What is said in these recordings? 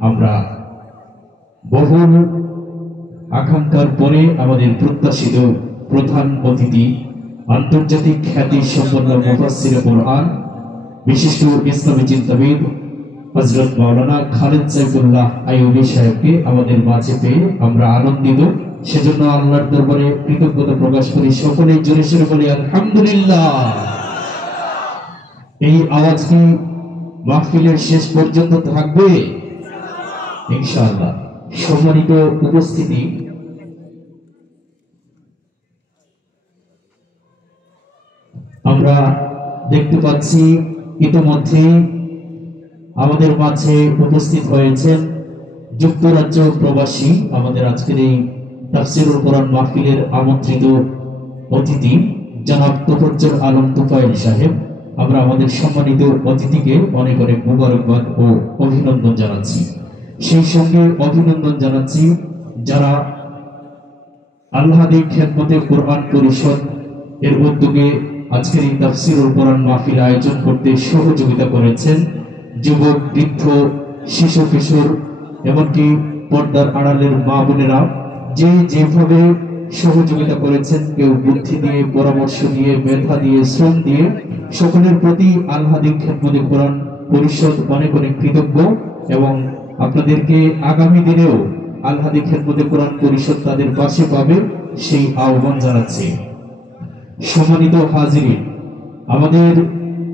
আমরা বহুল আকাঙ্ক্ষার পরে আমাদের প্রত্যাশিত প্রধান অতিথি আন্তর্জাতিক খ্যাতি সম্পন্ন মুফাসসিরে কুরআন বিশিষ্ট ইসলামী চিন্তাবিদ হযরত মাওলানা খালেদ সাইফুল্লাহ আইয়ুবী সাহেবকে আমাদের মাঝে পেয়ে আমরা আনন্দিত। সেজন্য আল্লাহর দরবারে কৃতজ্ঞতা প্রকাশ করি। সকলে জোরে সোরে বলি আলহামদুলিল্লাহ। এই আওয়াজ কি মাহফিলের শেষ পর্যন্ত থাকবে ইনশাআল্লাহ। সম্মানিত উপস্থিতি, আমরা দেখতে পাচ্ছি ইতিমধ্যে আমাদের মাঝে উপস্থিত হয়েছেন যুক্তরাজ্য প্রবাসী আমাদের আজকের এই তাফসীরুল কোরআন মাহফিলের আমন্ত্রিত অতিথি জনাব তোফাজ্জল আলম তোফায়েল সাহেব। আমরা আমাদের সম্মানিত অতিথিকে অনেক অনেক মুবারকবাদ ও অভিনন্দন জানাচ্ছি। সেই সঙ্গে অভিনন্দন জানাচ্ছি যারা আল-হাদী খেদমতে কোরআন পরিষদ এর উদ্যোগে আজকের এই তাফসীরুল কোরআন মাহফিল আয়োজন করতে সহযোগিতা করেছেন। যুবক, বৃদ্ধ, শিশু, কিশোর, এমনকি পর্দার আড়ালের মা বোনেরা যে যেভাবে সহযোগিতা করেছেন, কেউ বুদ্ধি দিয়ে, পরামর্শ দিয়ে, মেধা দিয়ে, শ্রম দিয়ে, সকলের প্রতি আল-হাদী খেদমতে কোরআন পরিষদ অনেক অনেক কৃতজ্ঞ এবং আপনাদেরকে আগামী দিনেও আল-হাদী খেদমতে কোরআন পরিষদ তাদের পাশে পাবে সেই আহ্বান জানাচ্ছি। সম্মানিত হাজিরিন, আমাদের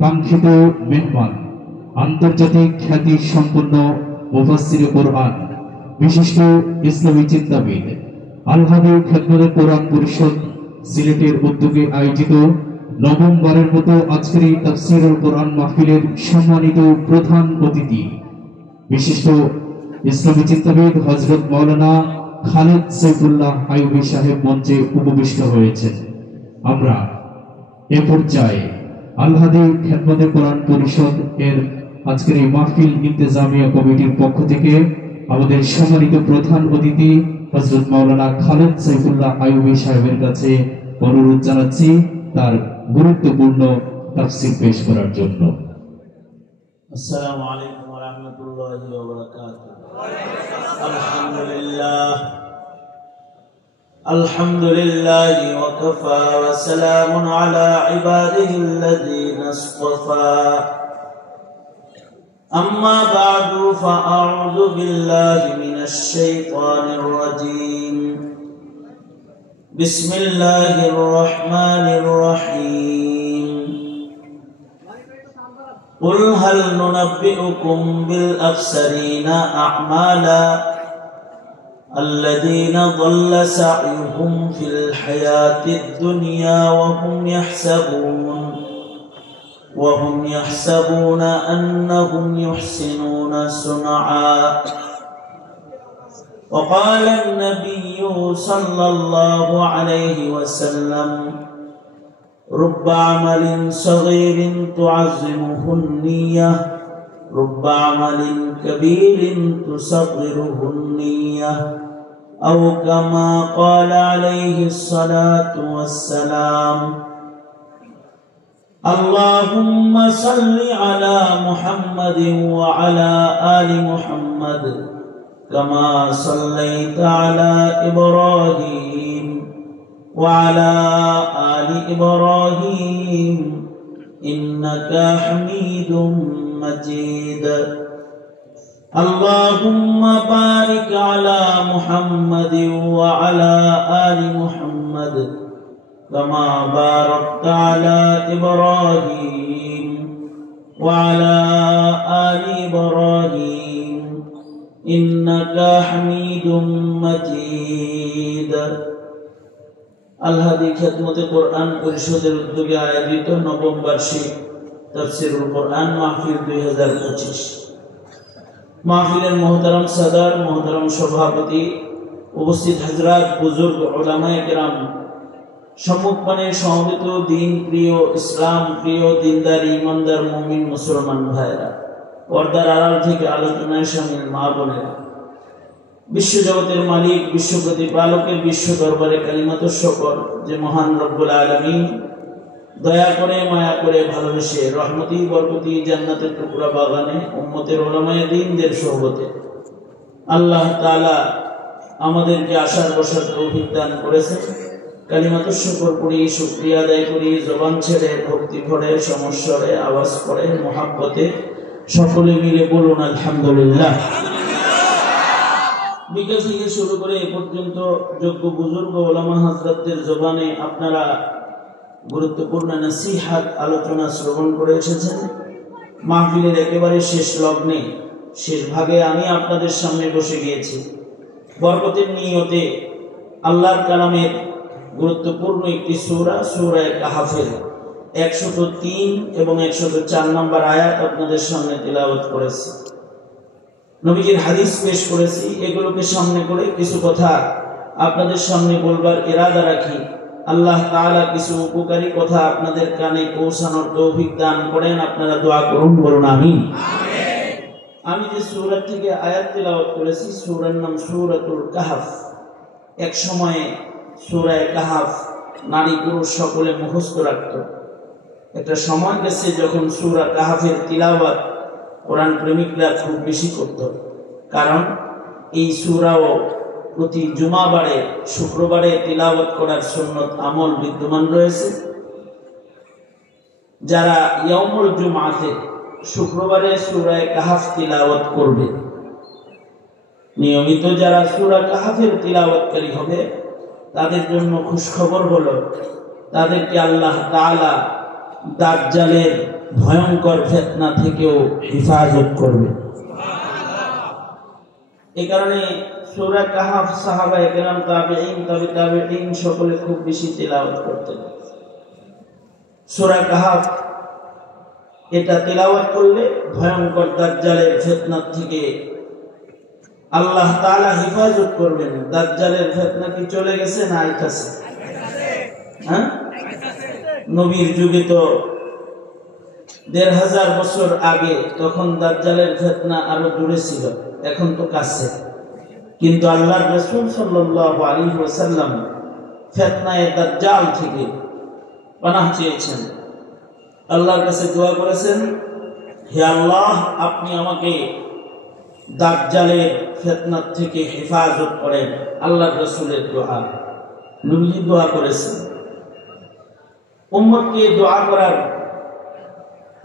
কাঙ্ক্ষিত মেহমান আন্তর্জাতিক খ্যাতি সম্পন্ন মুফাসসিরে কোরআন বিশিষ্ট ইসলামী চিন্তাবিদ আল-হাদী খেদমতে কোরআন পরিষদ সিলেটের উদ্যোগে আয়োজিত নবমবারের মতো আজকের এই তাফসীরুল কোরআন মাহফিলের সম্মানিত প্রধান অতিথি বিশিষ্ট ইসলামী চিন্তাবিদ হযরত মাওলানা খালেদ সাইফুল্লাহ আইয়ুবী সাহেব মঞ্চে উপবিষ্ট হয়েছেন। আমরা এ পর্যায়ে আল-হাদী খেদমতে কোরআন পরিষদ এর আজকের এই মাহফিল ইন্তেজামিয়া কমিটির পক্ষ থেকে আমাদের সম্মানিত প্রধান অতিথি হযরত মাওলানা খালেদ সাইফুল্লাহ আইয়ুবী সাহেবের কাছে অনুরোধ জানাচ্ছি তার গুরুত্বপূর্ণ তাফসীর পেশ করার জন্য। আসসালামু আলাইকুম ওয়া রাহমাতুল্লাহি ওয়া বারাকাতুহু। আলহামদুলিল্লাহ আলহামদুলিল্লাহি ওয়া কাফা ওয়া সালামুন আলা ইবাদিহিল্লাযীনা ইসতাফা। أما بعد فأعوذ بالله من الشيطان الرجيم. بسم الله الرحمن الرحيم. قل هل ننبئكم بالأخسرين أعمالا الذين ضل سعيهم في الحياة الدنيا وهم يحسبون أنهم يحسنون صنعا. وقال النبي صلى الله عليه وسلم رب عمل صغير تعظمه النية رب عمل كبير تصغره النية أو كما قال عليه الصلاة والسلام. اللهم صل على محمد وعلى آل محمد كما صليت على إبراهيم وعلى آل إبراهيم إنك حميد مجيد. اللهم بارك على محمد وعلى آل محمد كما باركت على إبراهيم وعلى آل إبراهيم إنك حميد مجيد. আল-হাদী খেদমতে কোরআন পরিষদের উদ্যোগে আয়োজিত নবম বার্ষিক তাফসীরুল কোরআন মাহফিল 2025 মাহফিলের মোহতারাম সাদার, মোহতারাম সভাপতি, উপস্থিত হযরত, বুজুর্গ, উলামায়ে কেরাম, সম্মুখপানে সমবেত দিন প্রিয়, ইসলাম প্রিয়, দিনদার, ইমানদার, মুমিন মুসলমান ভাইরা, পর্দার আড়াল থেকে আলোচনায় শামিল মা বোনেরা, বিশ্বজগতের মালিক, বিশ্ব প্রতিপালকের বিশ্ব দরবারে কালিমাতুর শুকর যে মহান রব্বুল আলামিন দয়া করে, মায়া করে, ভালোবেসে রহমতি বরকতি জান্নাতের টুকরা বাগানে উম্মতের উলামায়ে দ্বীনদের সোহবতে আল্লাহ তাআলা আমাদেরকে আশার বসার তৌফিক দান করেছেন। কালিমাতুশ শুকর পড়ি, শুকরিয়া আদায় করি, জবান ছেড়ে ভক্তি ভরে সমস্বরে আওয়াজ করে মহাব্বতে সকলে মিলে বলুন আলহামদুলিল্লাহ। বিকেল থেকে শুরু করে এ পর্যন্ত যোগ্য বুজুর্গ ওলামা হযরতদের জবানে আপনারা গুরুত্বপূর্ণ নসিহত আলোচনা শ্রবণ করে এসেছেন। মাহফিলের একেবারে শেষ লগ্নে, শেষ ভাগে আমি আপনাদের সামনে বসে গিয়েছি। বরকতের নিয়তে আল্লাহর কালামের গুরুত্বপূর্ণ একটি সূরা, সূরা কাহাফের 103 এবং 104 নম্বর আয়াত আপনাদের সামনে তিলাওয়াত করেছি। নবীজির হাদিস পেশ করেছি। এগুলোকে সামনে করে কিছু কথা আপনাদের সামনে বলবার ইরাদা রাখি। আল্লাহ তাআলা কিছু উপকারী কথা আপনাদের কানে পৌঁছানোর তৌফিক দান করেন। আপনারা দোয়া করুন, বলুন আমিন। আমি যে সূরা থেকে আয়াত তিলাওয়াত করেছি, সূরার নাম সূরাতুল কাহফ। এক সময়ে সূরা কাহফ নারী পুরুষ সকলে মুখস্থ রাখত। একটা সময় গেছে যখন সূরা কাহফের তিলাওয়াত কোরআন প্রেমিকরা খুব বেশি করত, কারণ এই সূরাও প্রতি জুমাবারে শুক্রবারে তিলাওয়াত করার সুন্নত আমল বিদ্যমান রয়েছে। যারা ইয়াউমুল জুমআতে শুক্রবারে সূরা কাহফ তিলাওয়াত করবে, নিয়মিত যারা সূরা কাহফের তিলাওয়াতকারী হবে, তাদের জন্য খুশখবর হলো তাদেরকে আল্লাহ তাআলা দাজ্জালের ভয়ঙ্কর ফিতনা থেকেও হেফাজত করবে। এই কারণে সূরা কাহফ সাহাবায়ে কেরাম, তাবেঈন, তাবেঈন সকলে খুব বেশি তিলাওয়াত করতেন। সূরা কাহফ এটা তিলাওয়াত করলে ভয়ঙ্কর দাজ্জালের ফিতনা থেকে আল্লাহ তাআলা হেফাজত করবেন। দাজ্জালের ফিতনা কি চলে গেছে না আইতাছে? হ্যাঁ, নবীর যুগে তো ১৫০০ বছর আগে, তখন দাজ্জালের ফিতনা আরো দূরে ছিল, এখন তো কাছে। কিন্তু আল্লাহর রাসূল সাল্লাল্লাহু আলাইহি ওয়াসাল্লাম ফিতনায়ে দাজ্জাল থেকে পানাহ চেয়েছেন, আল্লাহর কাছে দোয়া করেছেন, হে আল্লাহ, আপনি আমাকে দাজ্জালের ফিতনা থেকে হেফাজত করেন। আল্লাহর রাসূলের দোয়া, নবীজি দোয়া করেছেন। উম্মতকে দোয়া করার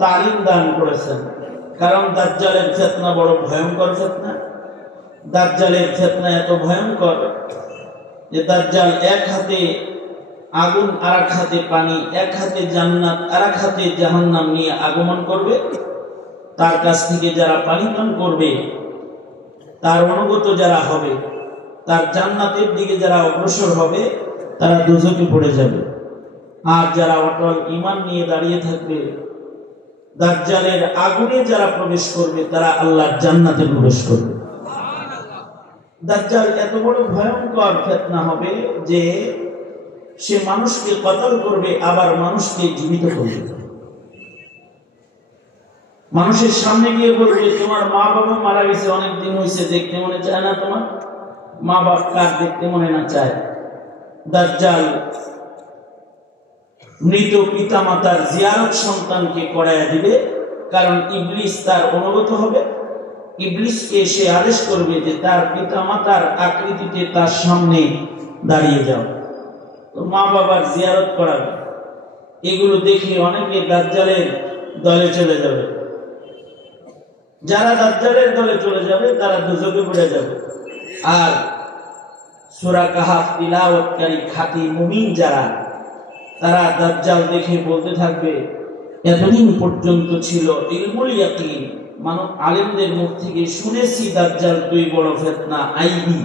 তালিম দান করেছেন, কারণ দাজ্জালের ফিতনা বড় ভয়ঙ্কর ফিতনা। দাজ্জালের ফিতনা এত ভয়ঙ্কর যে দাজ্জাল এক হাতে আগুন, আরেক হাতে পানি, এক হাতে জান্নাত, আরেক হাতে জাহান্নাম নিয়ে আগমন করবে। তার কাছ থেকে যারা পানি পান করবে, তার অনুগত যারা হবে, তার জান্নাতের দিকে যারা অগ্রসর হবে, তারা দোজখে পড়ে যাবে। আর যারা অটল ঈমান নিয়ে দাঁড়িয়ে থাকবে, দাজ্জালের আগুনে যারা প্রবেশ করবে, তারা আল্লাহর জান্নাতে প্রবেশ করবে। দাজ্জাল এত বড় ভয়ঙ্কর ফিতনা হবে যে সে মানুষকে কতল করবে, আবার মানুষকে জীবিত করবে। মানুষের সামনে গিয়ে বলবে, তোমার মা বাবা মারা গেছে, অনেক দিন হয়েছে, দেখতে মনে চায় না? তোমার মা বাবা কার দেখতে মনে না চায়? দাজ্জাল মৃত পিতা মাতার জিয়ারত সন্তানকে করাইয়া দিবে, কারণ ইবলিস তার অনুগত হবে। ইবলিসকে সে আদেশ করবে যে তার পিতা মাতার আকৃতিতে তার সামনে দাঁড়িয়ে যাও, তো মা বাবার জিয়ারত করাবে। এগুলো দেখে অনেকে দাজ্জালের দলে চলে যাবে। যারা দাজ্জালের দলে চলে যাবে, তারা দোজখে পড়ে যাবে। আর সূরা কাহফ তিলাওয়াতকারী খাঁটি মুমিন যারা, তারা দাজ্জাল দেখে বলতে থাকবে, এতদিন পর্যন্ত ছিল ইলমুল ইয়াকিন, মানব আলেমদের মুখ থেকে শুনেছি দাজ্জাল তুই বড় ফিতনা আইবি,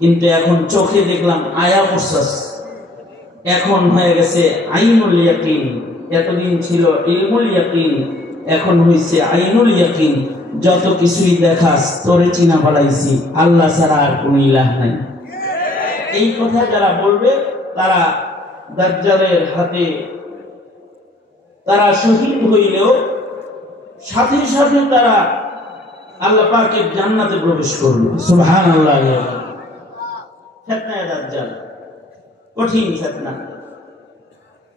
কিন্তু এখন চোখে দেখলাম আয়া মুসাস, এখন হয়ে গেছে আইনুল ইয়াকিন। এতদিন ছিল ইলমুল ইয়াকিন, এখন হইছে আইনুল ইয়াকিন। যত কিছুই দেখাস তোরে চিনা ফেলাইছি, আল্লাহ ছাড়া আর কোনো ইলাহ নাই। এই কথা যারা বলবে, তারা দাজ্জালের হাতে তারা শহীদ হইলেও সাথে সাথে তারা আল্লাহ পাকের জান্নাতে প্রবেশ করবে। সুবহানাল্লাহ। ফিতনায়ে দাজ্জাল কঠিন ফিতনা।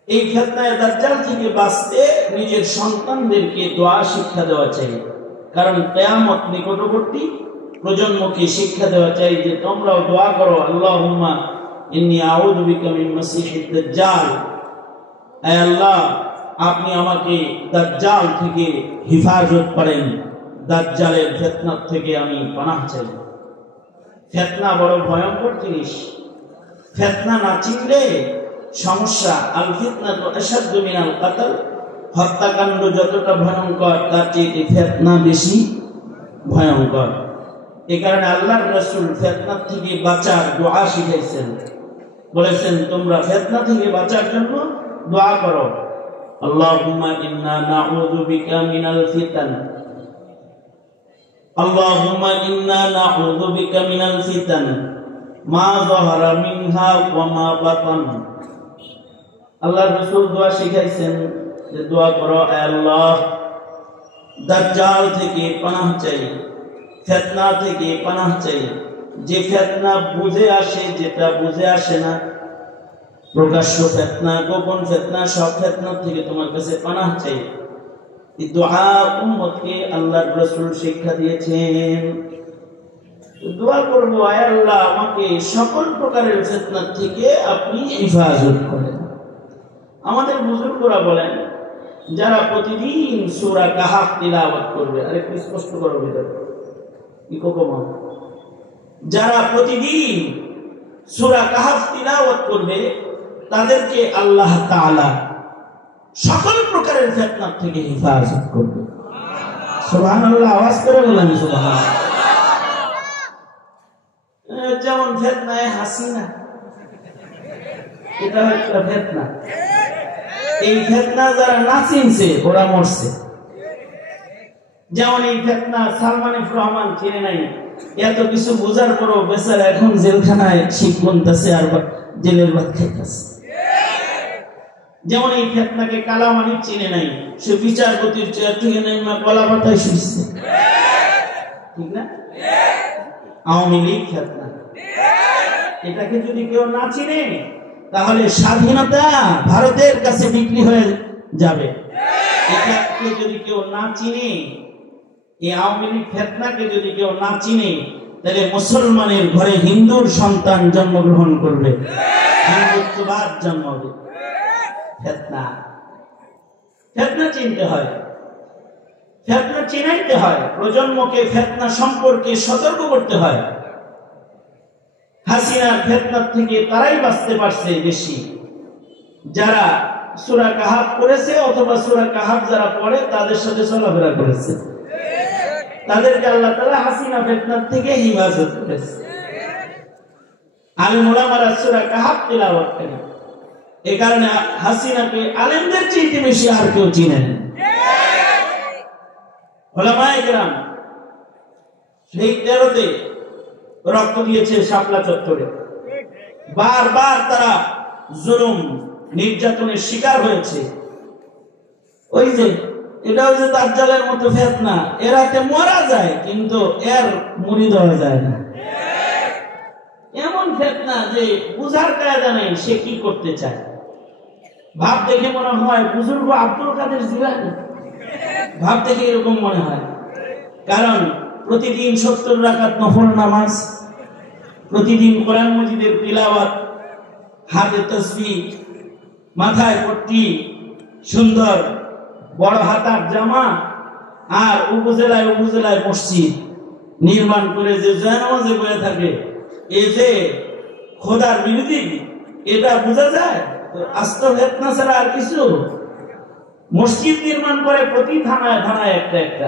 এই ফিতনায়ে দাজ্জাল থেকে বাঁচতে নিজের সন্তানদেরকে দোয়া শিক্ষা দেওয়া চাই, কারণ কিয়ামত নিকটবর্তী। প্রজন্মকে শিক্ষা দেওয়া চাই যে তোমরাও দোয়া করো, আল্লাহুম্মা ইন্নী আউযু বিকা মিন মাসিহিদ দাজ্জাল, হে আল্লাহ আপনি আমাকে দাজ্জাল থেকে হেফাজত করেন, দাজ্জালের ফিতনা থেকে আমি পানাহ চাই। ফিতনা বড় ভয়ঙ্কর জিনিস, ফিতনা না চিনলে সমস্যা। আল ফিতনাতু আশাদ্দু মিনাল কাতল, হত্যাকাণ্ড যতটা ভয়ঙ্কর তার চেয়ে ফিতনা বেশি ভয়ঙ্কর। এই কারণে আল্লাহর রাসূল ফিতনা থেকে বাঁচার দোয়া শিখাইছেন, বলেছেন তোমরা ফিতনা থেকে বাঁচার জন্য দোয়া করো, আল্লাহুম্মা ইন্না নাউযু বিকা মিনাল ফিতান, আল্লাহুম্মা ইন্না নাউযু বিকা মিনাল ফিতান মা যাহারা মিনহা ওয়া মা বাতান। আল্লাহর রাসূল দোয়া শিখাইছেন যে দোয়া করো, হে আল্লাহ দাজ্জাল থেকে পানাহ চাই, ফিতনা থেকে পানাহ চাই। যে ফিতনা বুঝে আসে, যেটা বুঝে আসে না, প্রকাশ্য ফিতনা, গোপন ফিতনা, সব ফিতনা থেকে তোমার কাছে পানাহ চাই। এই দোয়া উম্মতকে আল্লাহর রাসূল শিক্ষা দিয়েছেন। দোয়া করব, হে আল্লাহ আমাকে সকল প্রকারের ফিতনা থেকে আপনি হেফাজত করেন। আমাদের বুজুর্গরা বলেন যারা প্রতিদিন সূরা কাহাফ তিলাওয়াত করবে, আরে একটু স্পষ্ট করো ভিতর কি কোকমা, যারা প্রতিদিন সূরা কাহাফ তিলাওয়াত করবে তাদেরকে আল্লাহ তাআলা সকল প্রকারের ফিতনা থেকে হেফাজত করবে। সুবহানাল্লাহ, আওয়াজ করে বলেন সুবহানাল্লাহ। যেমন ফিতনায়ে হাসিনা, এটা একটা ফিতনা। এই ফিতনা যারা না চিনছে ওরা মরছে। যেমন এই ফিতনা সালমান এফ রহমান চিনে নাই, এত কিছু বোঝার পরও বেচারা এখন জেলখানায় শীত গুনতেছে আর জেলের ভাত খাইতেছে। যেমন এই ফিতনাকে কালামানিক চিনে নাই, সে বিচারপতির চেয়ার থেকে নাই মা কলা পাতায় শুইছে, ঠিক না? আওয়ামী লীগ ফিতনা, এটাকে যদি কেউ না চিনে তাহলে স্বাধীনতা ভারতের কাছে বিক্রি হয়ে যাবে। এটাকে যদি কেউ না চিনে, এই আওয়ামী লীগ ফিতনাকে যদি কেউ না চিনে, তাহলে মুসলমানের ঘরে হিন্দুর সন্তান জন্মগ্রহণ করবে, হিন্দুত্ববাদ জন্মাবে। ফিতনা, ফিতনা চিনতে হয়, ফিতনা চিনাইতে হয়, প্রজন্মকে ফিতনা সম্পর্কে সতর্ক করতে হয়। হাসিনার ফিতনা থেকে তারাই বাঁচতে পারছে বেশি যারা সূরা কাহাফ পড়েছে অথবা সূরা কাহাফ যারা পড়ে তাদের সাথে চলাফেরা করেছে, তাদেরকে আল্লাহ তাআলা হাসিনা ফিতনা থেকে হেফাজত করেছে। আলেম ওলামারা সূরা কাহাফ তিলাওয়াত করে, এই কারণে হাসিনাকে আলেমদের চেয়ে বেশি আর কেউ চিনেন। ওলামায়ে কেরাম সেই 13তে রক্ত দিয়েছে শাপলা চত্বরে, বারবার তারা জুলুম নির্যাতনের শিকার হয়েছে। ওই যে এটাও যে দাজ্জালের মতো ফিতনা, এরাতে মারা যায় কিন্তু এর মুরিদ হওয়া যায় না। এমন ফিতনা যে বুঝার কায়দা নেই সে কি করতে চায়। ভাব দেখে মনে হয় বুজুর্গ আব্দুল কাদের জিলানী, ভাব দেখে এরকম মনে হয়। কারণ প্রতিদিন 70 রাকাত নফল নামাজ, প্রতিদিন কোরআন মাজিদের তিলাওয়াত, হাতে তাসবিহ, মাথায় পট্টি, সুন্দর বড় হাতার জামা, আর উপজেলায় উপজেলায় মসজিদ নির্মাণ করে যে জানামাজে বয়ে থাকে, এই যে খোদার বিরোধী, এটা বোঝা যায়। আস্ত ফিতনা ছাড়া আর কিছু। মসজিদ নির্মাণ করে প্রতি থানায় থানায় একটা একটা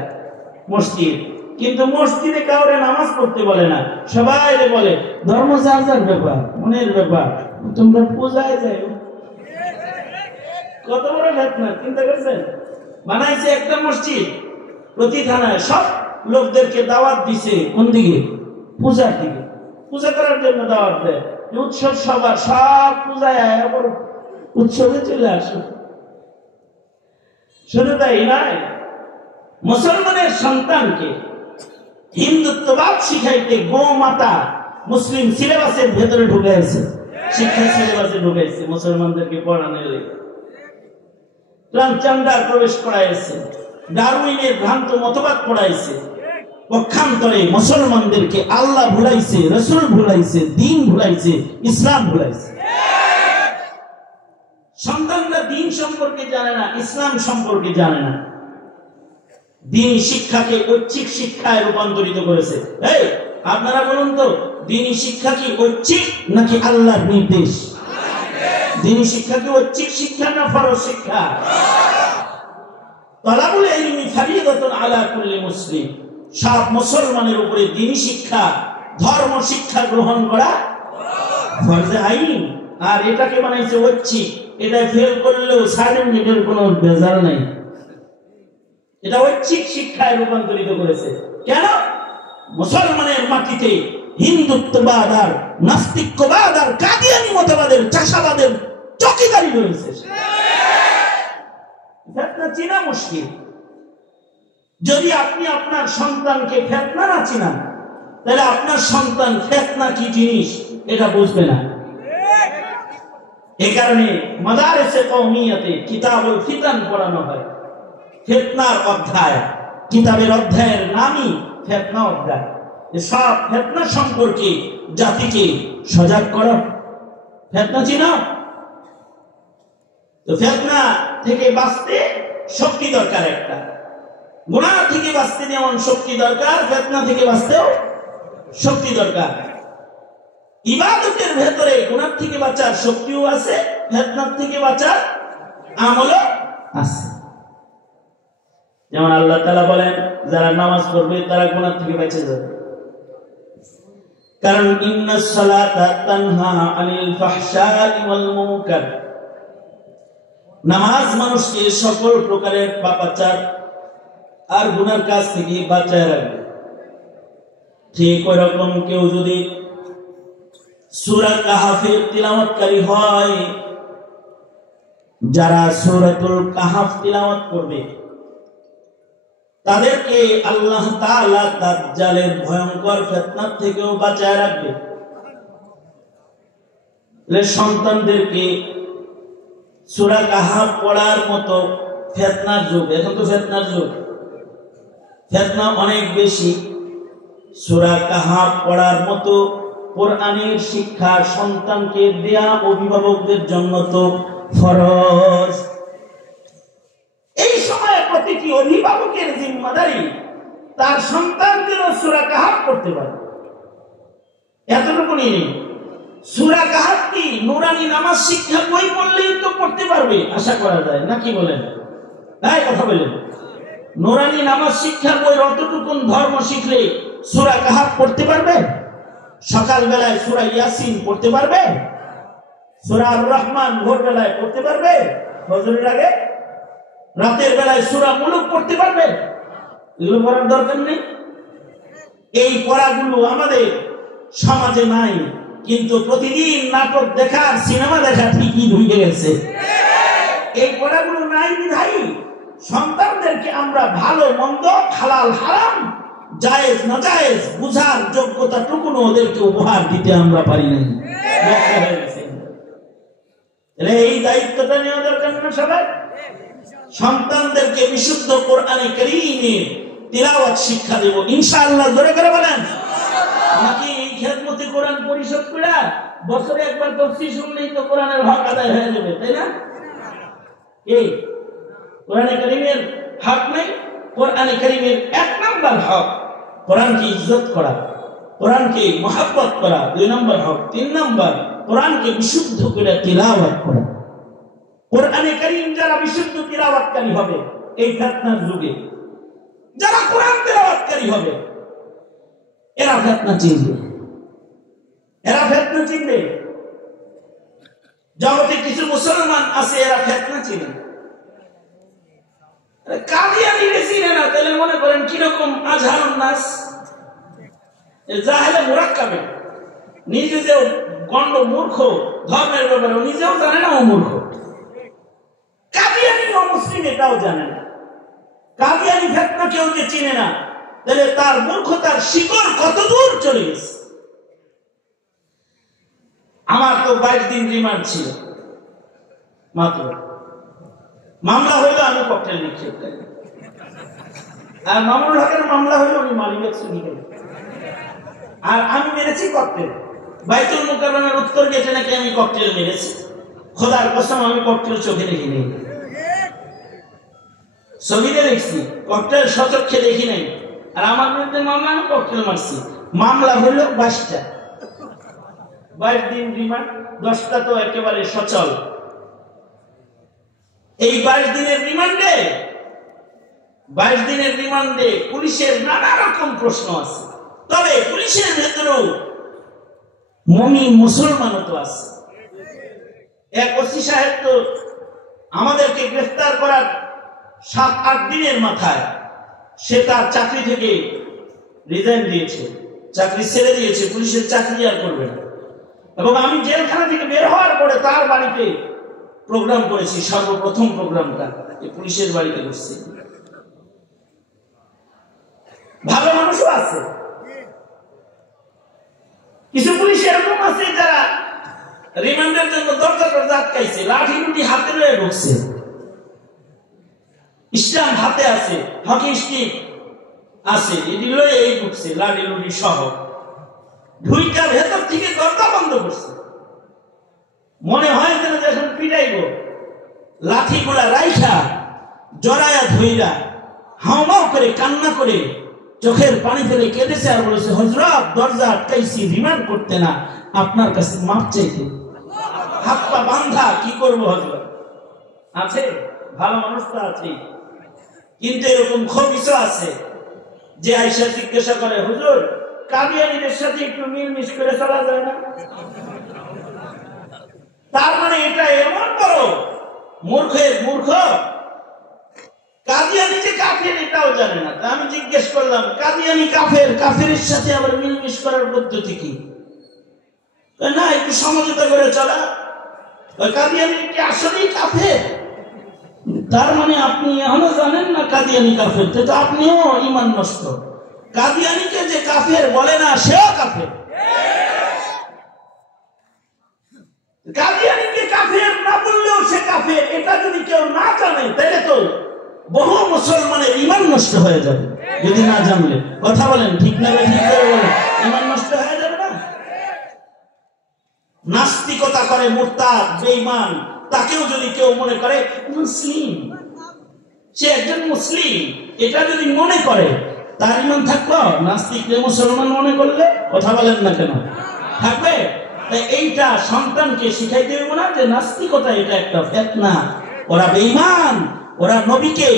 মসজিদ, কিন্তু মসজিদে কাউরে নামাজ পড়তে বলে না, সবাই বলে ধর্ম যার যার ব্যাপার, মনের ব্যাপার, তোমরা পূজায় যাও। কত বড় ফিতনা চিন্তা করছেন? বানাইছে একটা মসজিদ প্রতি থানায়, সব লোকদেরকে দাওয়াত দিছে কোন দিকে? পূজার দিকে, পূজা করার জন্য দাওয়াত দেয়। উৎসব সবার সব পূজায় আবার উৎসবে চলে আসো। শুধু তাই নয়, মুসলমানের সন্তানকে হিন্দুত্ববাদ শিখাইতে গোমাতা মুসলিম সিলেবাসের ভেতরে ঢুকাইছে, শিক্ষা সিলেবাসে ঢুকাইছে, মুসলমানদেরকে পড়ানোর লেগে ট্রান্সজেন্ডার প্রবেশ করাইছে, ডারউইনের ভ্রান্ত মতবাদ পড়াইছে, পক্ষান্তরে মুসলমানদেরকে আল্লাহ ভুলাইছে, রাসূল ভুলাইছে, দ্বীন ভুলাইছে, ইসলাম ভুলাইছে। সন্তানরা দ্বীন সম্পর্কে জানে না, ইসলাম সম্পর্কে জানে না। দ্বীনি শিক্ষাকে ঐচ্ছিক শিক্ষায় রূপান্তরিত করেছে। এই আপনারা বলুন তো, দ্বীনি শিক্ষা কি ঐচ্ছিক নাকি আল্লাহর নির্দেশ? দ্বীনি শিক্ষা কি ঐচ্ছিক শিক্ষা না ফরজ শিক্ষা? তালাবুল ইলমি ফরিদাতুন আলা কুল্লি মুসলিম, সব মুসলমানের উপরে দ্বীনি শিক্ষা, ধর্ম শিক্ষা গ্রহণ করা ফরজে আইন। আর এটাকে বানাইছে ঐচ্ছিক, এটা ফেল করলেও সার্টিফিকেটের কোনো ভেজাল নেই। এটা ঐচ্ছিক শিক্ষায় রূপান্তরিত করেছে। কেন? মুসলমানের মাটিতে হিন্দুত্ববাদ আর নাস্তিক্যবাদ আর কাদিয়ানি মতবাদের, চাষাবাদের চকিদারি রয়েছে। ফিতনা চিনা মুশকিল। যদি আপনি আপনার সন্তানকে ফিতনা না চিনান, তাহলে আপনার সন্তান ফিতনা কি জিনিস এটা বুঝবে না। এই কারণে মাদারিসে কওমিয়াতে কিতাবুল ফিতান পড়ানো হয়। ফিতনার অধ্যায়, কিতাবের অধ্যায়ের নামই ফিতনা অধ্যায়। সব ফিতনা সম্পর্কে জাতিকে সজাগ করো। ফিতনা চিনো তো, ফিতনা থেকে বাঁচতে শক্তি দরকার একটা। গুনাহ থেকে বাঁচতে যেমন শক্তি দরকার, ফিতনা থেকে বাঁচতেও শক্তি দরকার। ইবাদতের ভেতরে গুনাহ থেকে বাঁচার শক্তিও আছে, ফিতনা থেকে বাঁচার আমলও আছে। যেমন আল্লাহ তাআলা বলেন, যারা নামাজ পড়বে তারা গুনাহ থেকে বেঁচে যাবে। কারণ ইন্নাস সালাতা তানহা আনিল ফাহশাই ওয়াল মুনকার, নামাজ মানুষকে সকল প্রকারের পাপাচার আর গুনার কাজ থেকে বাঁচায় রাখবে। ঠিক ওই রকম কেউ যদি সূরা কাহাফের তিলাওয়াতকারী হয়, যারা সূরাতুল কাহাফ তিলাওয়াত করবে তাদেরকে আল্লাহ তাআলা দাজ্জালের ভয়ঙ্কর ফিতনা থেকেও বাঁচায় রাখবে। সন্তানদেরকে সূরা কাহাফ পড়ার মতো ফিতনার যুগ, এখন তো ফিতনার যুগ, ফিতনা অনেক বেশি। সূরা কাহাফ পড়ার মতো কোরআনের শিক্ষা সন্তানকে দেয়া অভিভাবকদের জন্য তো ফরজ। এই সময়ে প্রতিটি অভিভাবকের জিম্মাদারি তার সন্তানদেরও সূরা কাহাফ পড়তে পারে, এতটুকু নেই। সূরা কাহাফ কি নুরানি নামাজ শিক্ষা বই পড়লেই তো পড়তে পারবে আশা করা যায়, নাকি বলেন? তাই কথা বলেন, নুরানি নামাজ শিক্ষা বই অতটুকুন ধর্ম শিখলে সূরা কাহাফ পড়তে পারবে? সকাল বেলায় সূরা ইয়াসিন পড়তে পারবে? সূরা আর রহমান ভোর বেলায় পড়তে পারবে ফজরের আগে? রাতের বেলায় সূরা মুলুক পড়তে পারবে? এগুলো পড়ার দরকার নেই। এই পড়াগুলো আমাদের সমাজে নাই, কিন্তু প্রতিদিন নাটক দেখার, সিনেমা দেখা ঠিকই ঢুকে গেছে। এই পড়াগুলো নাই বিধাই সন্তানদেরকে আমরা ভালো মন্দ, হালাল হারাম, জায়েজ নাজায়েজ বুঝার যোগ্যতাটুকু ওদেরকে উপহার দিতে আমরা পারি নাই। এই দায়িত্বটা নেওয়া দরকার না সবাই? সন্তানদেরকে বিশুদ্ধ কোরআনে কারীমের তিলাওয়াত শিক্ষা দেব ইনশাআল্লাহ। জোরে করে বলেন। নাকি খেদমতে কোরআন পরিশোধ করে বছরে একবার তাফসীর শুনলেই তো কোরআনের হক আদায় হয়ে যাবে, তাই না? এই কোরআনে কারীমের হক নেই। কোরআনে কারীমের এক নাম্বার হক কোরআনকে ইজ্জত করা, কোরআনকে মহব্বত করা 2 নম্বর হক। 3 নম্বর কোরআনকে বিশুদ্ধ করে তিলাওয়াত করা। কোরআনে কারীম যারা বিশুদ্ধ তিলাওয়াতকারী হবে এই ফিতনার যুগে, যারা কোরআন তিলাওয়াতকারী হবে এরা ফিতনা চিনবে। এরা ফিতনা চিনবে। জগতে কিছু মুসলমান আছে এরা ফিতনা চিনে। কাদিয়ানি চিনে না, তাহলে মনে করেন কিরকম আজহারুন নাস, জাহেলে মুরাক্কাবে, নিজে যে গণ্ড মূর্খ ধর্মের ব্যাপারে নিজেও জানে না, ও মূর্খ। কাদিয়ানি ও মুসলিম এটাও জানে না। কাদিয়ানি ফিতনা কেউ যে চিনে না, তাহলে তার মূর্খতার শিকড় কত দূর চলে গেছে। আমার তো 22 দিন রিমান্ড ছিল মাত্র, মামলা হইলো আমি ককটেল নিক্ষেপ করি। আর মামুনুল হকের মামলা হলো উনি মালিকের চুরি করে, আর আমি মেরেছি ককটেল। বাইতুল মুকাররমের উত্তর গেটে নাকি আমি ককটেল মেরেছি। খোদার কসম আমি ককটেল চোখে দেখিনি, ছবিতে দেখছি, ককটেল সচক্ষে দেখি নাই। আর আমার বিরুদ্ধে মামলা, আমি ককটেল মারছি। মামলা হলো 22টা, 22 দিন রিমান্ড, 10টা তো একেবারে সচল। এই 22 দিনের রিমান্ডে পুলিশের নানা রকম প্রশ্ন আছে। তবে পুলিশের ভেতরেও মুমিন মুসলমানও তো আছে। এক ওসি সাহেব তো আমাদেরকে গ্রেফতার করার 7-8 দিনের মাথায় সে তার চাকরি থেকে রিজাইন দিয়েছে, চাকরি ছেড়ে দিয়েছে, পুলিশের চাকরি আর করবে না। এবং আমি জেলখানা থেকে বের হওয়ার পরে তার বাড়িতে প্রোগ্রাম করেছি, সর্বপ্রথম প্রোগ্রামটা পুলিশের বাড়িতে করছি। ভালো মানুষও আছে, কিছু পুলিশ এরকম আছে যারা রিমান্ডের জন্য দরজা আটকাইছে, লাঠি লুটি হাতে লয়ে ঢুকছে, ইসলাম হাতে আছে, হকি স্টিক আছে, এগুলো এই ঢুকছে লাঠি লুটি সহ, ঢুইটা ভেতর থেকে দরজা বন্ধ করছে। মনে হয় যেন যখন পিটাইব, লাঠিগুলা রাইখা জড়ায়া ধইরা হাওমাও করে কান্না করে চোখের পানি ফেলে কেঁদেছে আর বলেছে, হযরত দরজা আটকাইছি রিমান্ড করতে না, আপনার কাছে মাপ চাইতে। হাত পা বান্ধা, কি করবো হযরত? আছে ভালো মানুষ তো আছে, কিন্তু এরকম খবিসও আছে যে আয়েশা জিজ্ঞাসা করে, হুজুর কাদিয়ানীদের সাথে একটু মিলমিশ করে চলা যায় না? তার মানে এটা এমন বড় মূর্খের মূর্খ, কাদিয়ানী যে কাফের এটাও জানে না। আমি জিজ্ঞেস করলাম, কাদিয়ানী কাফের, কাফেরের সাথে আবার মিলমিশ করার পদ্ধতি কি? না, একটু সমঝোতা করে চলা। কাদিয়ানী কি আসলেই কাফের? তার মানে আপনি এখনো জানেন না কাদিয়ানী কাফের, তো আপনিও ঈমান নষ্ট। কাদিয়ানীকে যে কাফের বলে না, সেও কাফের। কাদিয়ানীকে কাফের না বললেও সে কাফের, এটা যদি কেউ না জানে তাহলে তো বহু মুসলমানের ঈমান নষ্ট হয়ে যাবে। যদি না জানলে, কথা বলেন ঠিক না? ঠিক করে বলেন, ঈমান নষ্ট হয়ে যাবে না? নাস্তিকতা করে মুরতাদ বেঈমান, তাকেও যদি কেউ মনে করে মুসলিম, সে একজন মুসলিম, এটা যদি মনে করে, তার ঈমান থাকবে? নাস্তিককে মুসলমান মনে করলে, কথা বলেন না কেন, থাকবে? তাই এইটা সন্তানকে শিখাই দেব না যে নাস্তিকতা এটা একটা ফিতনা, ওরা বেঈমান, ওরা নবীকে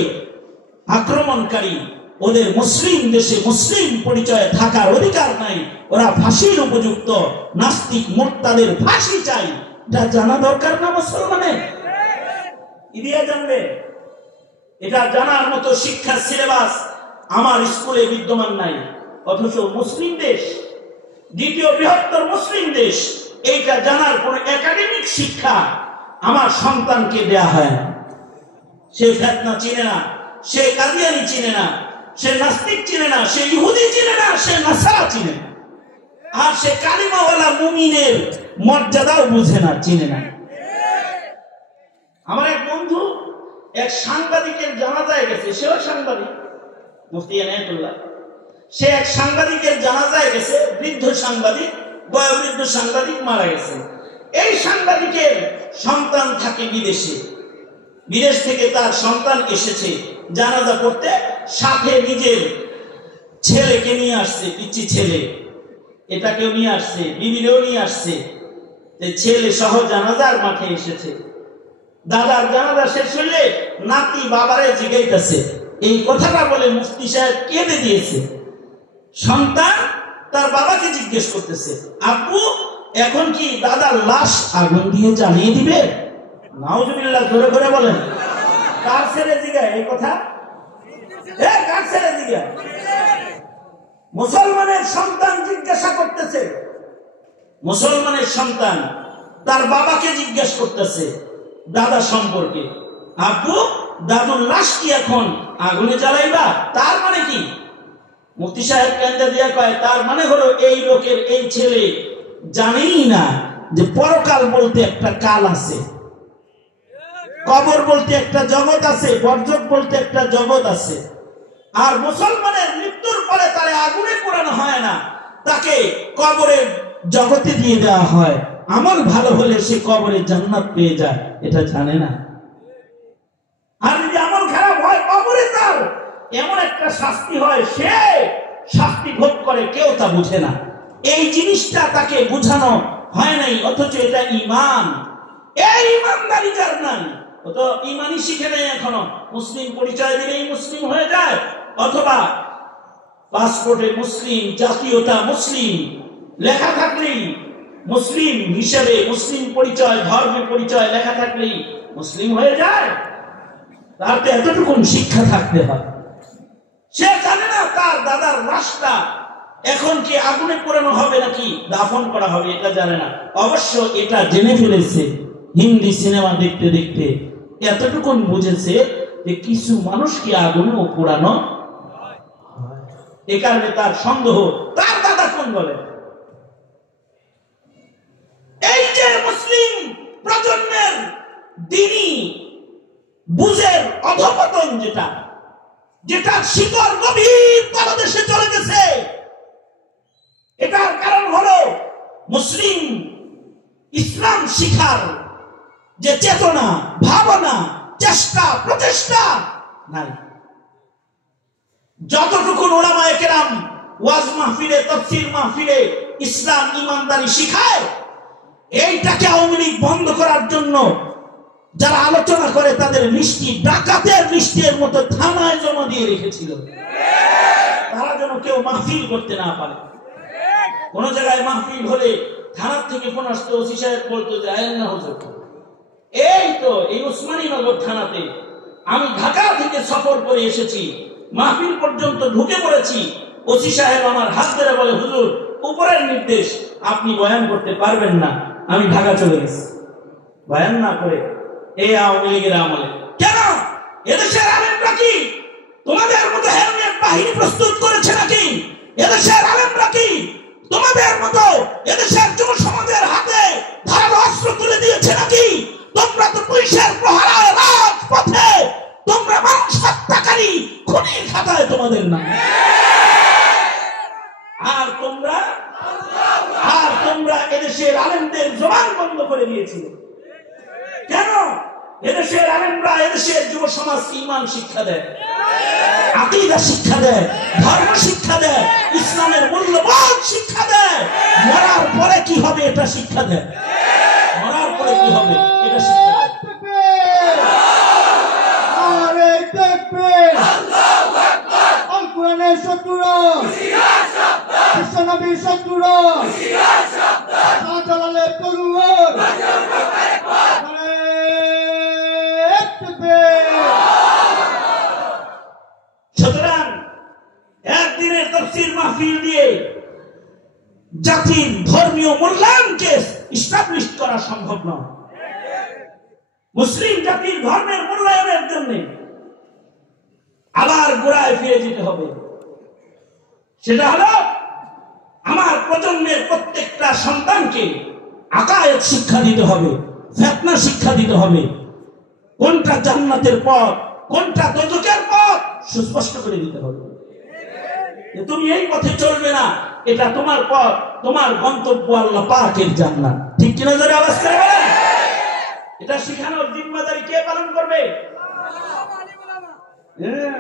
আক্রমণকারী, ওদের মুসলিম দেশে মুসলিম পরিচয়ে থাকার অধিকার নাই, ওরা ফাঁসির উপযুক্ত, নাস্তিক মুরতাদের ফাঁসি চাই। এটা জানা দরকার না মুসলমানের? ইদিয়া জানবে, এটা জানার মতো শিক্ষার সিলেবাস আমার স্কুলে বিদ্যমান নাই। অথচ মুসলিম দেশ, দ্বিতীয় বৃহত্তর মুসলিম দেশ, এইটা জানার কোন একাডেমিক শিক্ষা আমার সন্তানকে দেয়া হয় না। সে ফিতনা চিনে না, সে কাদিয়ানী চিনে না, সে নাস্তিক চিনে না, সে ইহুদি চিনে না, সে নাসারা চিনে না, আর সে কালিমাওয়ালা মুমিনের মর্যাদাও বুঝে না, চিনে না। আমার এক বন্ধু এক সাংবাদিকের জানাজায় গেছে, সেও সাংবাদিক, মুফতি ইনায়েতুল্লাহ। সে এক সাংবাদিকের জানাজায় গেছে, বৃদ্ধ সাংবাদিক, বয়োবৃদ্ধ সাংবাদিক মারা গেছে। এই সাংবাদিকের সন্তান থাকে বিদেশে, বিদেশ থেকে তার সন্তান এসেছে জানাজা করতে, সাথে নিজের ছেলেকে নিয়ে আসছে, পিচ্চি ছেলে, এটাকেও নিয়ে আসছে, বিবিরেও নিয়ে আসছে। ছেলে সহ জানাজার মাঠে এসেছে। দাদার জানাজা শেষ হইলে নাতি বাবারে জিগাইতেছে, এই কথাটা বলে মুফতি সাহেব কেঁদে দিয়েছে। সন্তান তার বাবাকে জিজ্ঞেস করতেছে, আপু এখন কি দাদার লাশ আগুন দিয়ে জ্বালিয়ে দিবে? নাউজুবিল্লাহ, জোরে করে বলেন। কার ছেলে জিগায় এই কথা? কার ছেলে জিগায়? মুসলমানের সন্তান জিজ্ঞাসা করতেছে, মুসলমানের সন্তান তার বাবাকে জিজ্ঞেস করতেছে দাদা সম্পর্কে, আপু দাদুর লাশ কি এখন আগুনে জ্বালাইবা? তার মানে কি? মুফতি সাহেব কেন্দ্র দিয়া কয়, তার মানে হলো এই লোকের, এই ছেলে জানেই না যে পরকাল বলতে একটা কাল আছে, কবর বলতে একটা জগৎ আছে, বরজক বলতে একটা জগৎ আছে। আর মুসলমানের মৃত্যুর পরে তারে আগুনে পোড়ানো হয় না, তাকে কবরের জগতে দিয়ে দেওয়া হয়। আমল ভালো হলে সে কবরে জান্নাত পেয়ে যায়, এটা জানে না। আর যদি আমল খারাপ হয়, কবরে তার এমন একটা শাস্তি হয়, সে শাস্তি ভোগ করে, কেউ তা বুঝে না। এই জিনিসটা তাকে বোঝানো হয় নাই, অথচ এটা ঈমান। এই ঈমানদারি যার নাই, ও তো ঈমানই শিখে নেই এখনো। মুসলিম পরিচয় দিলেই মুসলিম হয়ে যায়, অথবা পাসপোর্টে মুসলিম, জাতীয়তা মুসলিম লেখা থাকলেই মুসলিম হিসেবে, মুসলিম পরিচয়, ধর্মের পরিচয় লেখা থাকলেই মুসলিম হয়ে যায়। তার তো এতটুকু শিক্ষা থাকতে হয়। সে জানে না তার দাদার লাশটা এখন কি আগুনে পোড়ানো হবে নাকি দাফন করা হবে, এটা জানে না। অবশ্য এটা জেনে ফেলেছে হিন্দি সিনেমা দেখতে দেখতে, এতটুকু বুঝেছে যে কিছু মানুষকে আগুনেও পোড়ানো, এ কারণে তার সন্দেহ তার দাদা কোন বলে। এই যে মুসলিম প্রজন্মের দ্বীনি বুঝের অধঃপতন, যেটা শিকড় গভীর তলদেশে চলে গেছে, এটার কারণ হলো মুসলিম ইসলাম শিখার যে চেতনা, ভাবনা, চেষ্টা, প্রচেষ্টা নাই। যতটুকু উলামায়ে কেরাম ওয়াজ মাহফিলে, তাফসীর মাহফিলে ইসলাম ঈমানদারি শিখায়, এইটাকে আওয়ামী লীগ বন্ধ করার জন্য যারা আলোচনা করে তাদের লিস্টি ডাকাতের লিস্টের মতো থানায় জমা দিয়ে রেখেছিল, তারা যেন কেউ মাহফিল করতে না পারে। কোন জায়গায় মাহফিল হলে থানার থেকে ফোন আসতো, ওসি সাহেব বলতো যে আয়েন না হুজুর, এই তো এই ওসমানীনগর থানাতে আমি ঢাকা থেকে সফর করে এসেছি, মাহফিল পর্যন্ত ঢুকে পড়েছি, ওসি সাহেব আমার হাত ধরে বলে, হুজুর উপরের নির্দেশ, আপনি বয়ান করতে পারবেন না, আমি ঢাকা চলে গেছি। বয়ান না করে এই আওয়ামী লীগের আমলে কেন? এদেশের আলেমরা কি তোমাদের মতো হেলমেট বাহিনী প্রস্তুত করেছে নাকি? এদেশের আলেমরা কি তোমাদের মতো এদেশের যুব সমাজের হাতে ধারালো অস্ত্র তুলে দিয়েছে নাকি? তোমরা তো পুলিশের প্রহরায় রাজপথে, তোমরা মানুষ হত্যাকারী, খুনির খাতায় তোমাদের নাম। আর তোমরা এদেশের আলেমদের জবান বন্ধ করে দিয়েছিলে কেন? এদেশের আলেমরা এদেশের যুব সমাজ ঈমান শিক্ষা দেয়, আকীদা শিক্ষা দেয়, ধর্ম শিক্ষা দেয়, ইসলামের মূল্যবোধ শিক্ষা দেয়। মরার পরে কি হবে এটা শিক্ষা দেয়, মরার পরে কি হবে এটা শিক্ষা দেয়। কোরআনের শত্রুরা, বিশ্বনবীর শত্রুরা, শাহজালালের তরুণ, সুতরাং একদিনের তাফসীর মাহফিল দিয়ে জাতির ধর্মীয় মূল্যায়নকে এস্টাবলিশ করা সম্ভব নয়। মুসলিম জাতির ধর্মের মূল্যায়নের জন্য আবার গোড়ায় ফিরে যেতে হবে। সেটা হলো আমার প্রজন্মের প্রত্যেকটা সন্তানকে আকায়েদ শিক্ষা দিতে হবে, ফিতনা শিক্ষা দিতে হবে, কোনটা জান্নাতের পথ, কোনটা দোজখের পথ সুস্পষ্ট করে দিতে হবে। তুমি এই পথে চলবে না, এটা তোমার পথ, তোমার গন্তব্য আল্লাহ পাকের জান্নাত। ঠিক কিনা জোরে আওয়াজ করে বলেন। এটা শিখানোর জিম্মাদারি কে পালন করবে?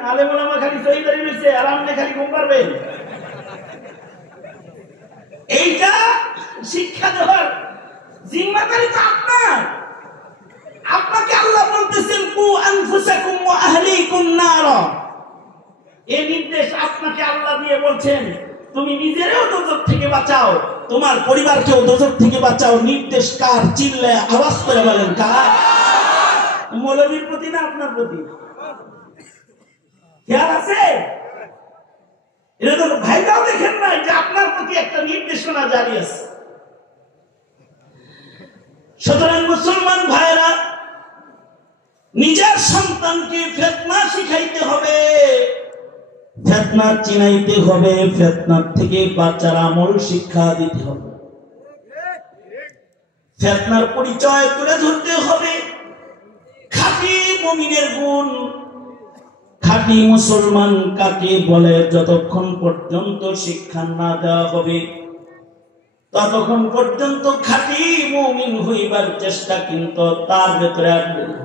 আলেম ওলামা খালি সহিদারি রয়েছে, আর আপনি খালি ঘুম পারবেন। এইটা শিক্ষা দেওয়ার জিম্মাদারি তো আপনার। আপনাকে আল্লাহ বলতেছেন কু আনফুসাকুম ওয়া আহলিকুম নারা, এই নির্দেশ আপনাকে আল্লাহ দিয়ে বলছেন তুমি নিজেরও দোজখ থেকে বাঁচাও, তোমার পরিবারকেও দোজখ থেকে বাঁচাও। নির্দেশ কার? চিল্লায় আওয়াজ করে বলেন কার? মৌলবীর প্রতি না আপনার প্রতি? খেয়াল আছে? এটা তো ভাইটাও দেখেন না যে আপনার প্রতি একটা নির্দেশনা জারি আছে। সুতরাং মুসলমান ভাইরা, নিজের সন্তানকে ফিতনা শিখাইতে হবে, ফিতনা চিনাইতে হবে, ফিতনার থেকে বাঁচার আমল শিক্ষা দিতে হবে, ফিতনার পরিচয় তুলে ধরতে হবে, খাঁটি মুমিনের গুণ, খাঁটি মুসলমান কাকে বলে যতক্ষণ পর্যন্ত শিক্ষা না দেওয়া হবে ততক্ষণ পর্যন্ত খাঁটি মুমিন হইবার চেষ্টা কিন্তু তার ভেতরে আসবে না।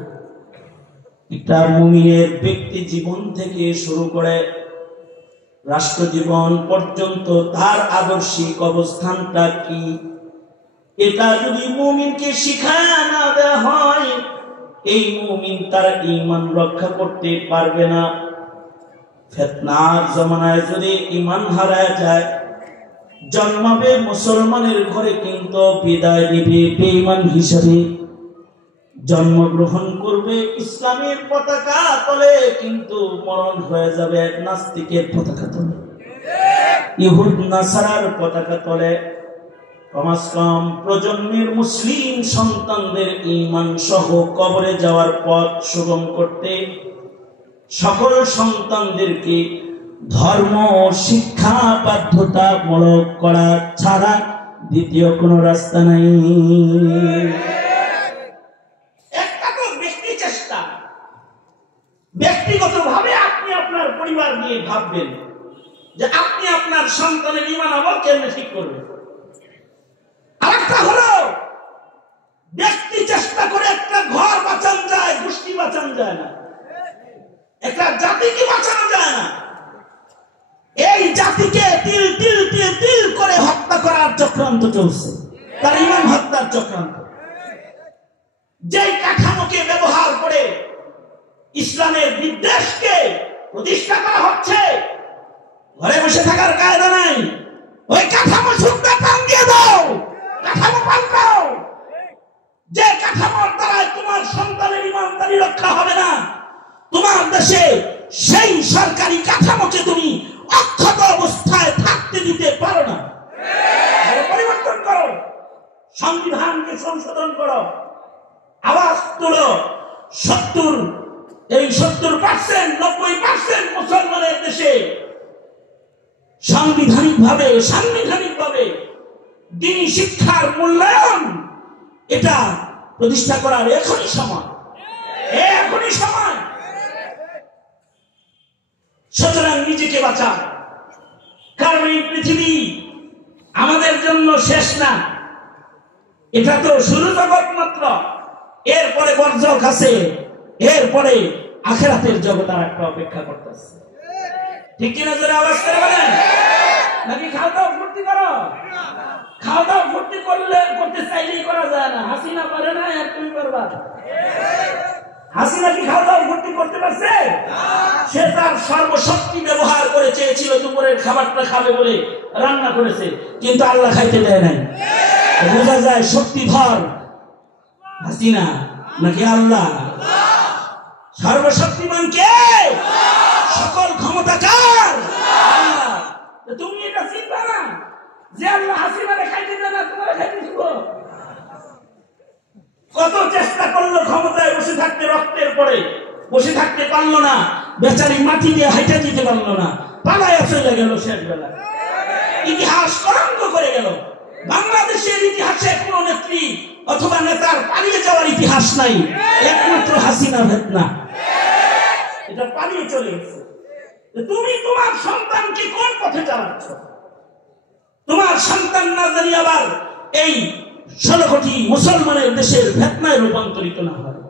এটা মুমিনের ব্যক্তি জীবন থেকে শুরু করে রাষ্ট্র জীবন পর্যন্ত তার আদর্শিক অবস্থানটা কি, এটা যদি মুমিনকে শিখায় না দেওয়া হয় এই মুমিন তার ঈমান রক্ষা করতে পারবে না। ফিতনার জমানায় যদি ঈমান হারায় যায়, জন্মাবে মুসলমানের ঘরে কিন্তু বিদায় নিবে বেঈমান হিসেবে, জন্মগ্রহণ করবে ইসলামের পতাকা তলে কিন্তু মরণ হয়ে যাবে নাস্তিকের পতাকা তলে, ইহুদ নাসারার পতাকা তলে। কমাস কম প্রজন্মের মুসলিম সন্তানদের ঈমান সহ কবরে যাওয়ার পথ সুগম করতে সকল সন্তানদেরকে ধর্ম শিক্ষা বাধ্যতামূলক করা ছাড়া দ্বিতীয় কোনো রাস্তা নাই। একটা তো ব্যক্তি চেষ্টা, ব্যক্তিগতভাবে আপনি আপনার পরিবার নিয়ে ভাববেন যে আপনি আপনার সন্তানের ঈমান আমল কেমনে ঠিক করবেন। আরেকটা হলো ব্যক্তি চেষ্টা করে একটা ঘর বাঁচানো যায়, গোষ্ঠী বাঁচানো যায় না, একটা জাতিকে বাঁচানো যায় না। এই জাতিকে তিল তিল তিল তিল করে হত্যা করার চক্রান্ত চলছে, তার ঈমান হত্যার চক্রান্ত। যেই কাঠামোকে ব্যবহার করে ইসলামের বিদ্বেষকে প্রতিষ্ঠা করা হচ্ছে, ঘরে বসে থাকার কায়দা নাই, ওই কাঠামো শুদ্ধ টান দিয়ে দাও, কাঠামো পাল্টাও। যে কাঠামোর দ্বারা তোমার সন্তানের ঈমানদারি রক্ষা হবে না, তোমার দেশে সেই সরকারি কাঠামোকে তুমি অক্ষত অবস্থায় থাকতে দিতে পারো না। পরিবর্তন করো, সংবিধানকে সংশোধন করো, আওয়াজ তোলো। 70% 90% মুসলমানের দেশে সাংবিধানিকভাবে দ্বীনি শিক্ষার মূল্যায়ন এটা প্রতিষ্ঠা করার এখনই সময়। সুতরাং নিজেকে বাঁচা, কারণ এই পৃথিবী আমাদের জন্য শেষ না, এটা তো শুরু জগৎ মাত্র। এরপরে বরজখ আছে, এরপরে আখিরাতের জগৎ আর একটা অপেক্ষা করতেছে। ঠিক কিনা জোরে আওয়াজ করে বলেন। নাকি খাওয়া দাওয়া ফুর্তি করো? খাওয়া দাওয়া ফুর্তি করতে চাইলেই করা যায় না। হাসিনা পারে না, আর তুমি পারবা? হাসিনা কি খাওয়া দাওয়া ফুর্তি করতে পারছে? সে তার সর্বশক্তি ব্যবহার করে চেয়েছিল দুপুরের খাবারটা খাবে বলে রান্না করেছে, কিন্তু আল্লাহ খাইতে দেয় নাই। বোঝা যায় শক্তিধর হাসিনা নাকি আল্লাহ? সর্বশক্তিমান কে? সকল ক্ষমতা কার? আল্লাহ। তুমি এটা চিন্তা না যে আল্লাহ হাসিনারে খাইতে দেয় না, তোমার খাইতে দিব? কত চেষ্টা করলো ক্ষমতায় বসে থাকতে, রক্তের পরে বসে থাকতে পারলো না, বেচারি মাটি দিয়ে হাইটা দিতে পারলো না, পালায়া চলে গেল শেষ বেলা। ইতিহাস কলঙ্ক করে গেল। বাংলাদেশের ইতিহাসে কোন নেত্রী অথবা নেতার পালিয়ে যাওয়ার ইতিহাস নাই, একমাত্র হাসিনা ফেতনা, এটা পালিয়ে চলে গেছে। তুমি তোমার সন্তানকে কোন পথে চালাচ্ছ? তোমার সন্তান না জানি আবার এই 16 কোটি মুসলমানের দেশের ফিতনায় রূপান্তরিত না হয়,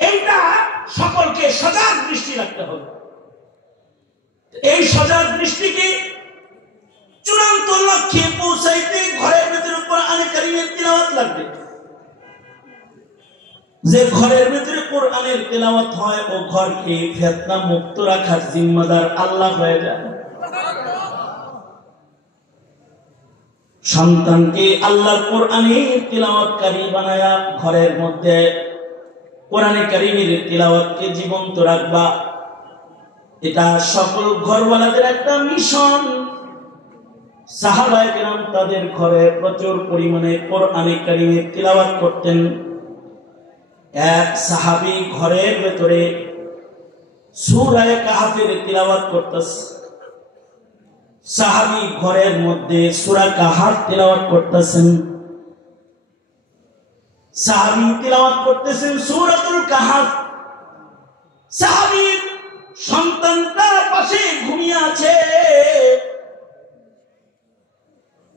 এইটা সকলকে সজাগ দৃষ্টি রাখতে হবে। এই সজাগ দৃষ্টিকে চূড়ান্ত লক্ষ্যে পৌঁছাইতে ঘরের ভেতরে কোরআনে কারীমের তিলাওয়াত লাগবে। যে ঘরের ভেতরে কোরআনের তেলাওয়াত হয় ও ঘরকে ফিতনা মুক্ত রাখার জিম্মাদার আল্লাহ হয়ে যায়। সন্তানকে আল্লাহর কোরআনের তিলাওয়াতকারী বানায়া ঘরের মধ্যে কোরআনে কারীমের তিলাওয়াতকে জীবন্ত রাখবা, এটা সকল ঘরওয়ালাদের একটা মিশন। সাহাবায়ে কেরাম তাদের ঘরে প্রচুর পরিমাণে কোরআনে কারীমের তিলাওয়াত করতেন। এক সাহাবী ঘরের ভেতরে সূরা কাহফের তিলাওয়াত করতেছে। সাহাবী ঘরের মধ্যে সূরা কাহফ তিলাওয়াত করতেছেন। সাহাবী তিলাওয়াত করতেছেন সূরাতুল কাহফ। সাহাবী সন্তানটা পাশে ঘুমিয়ে আছে।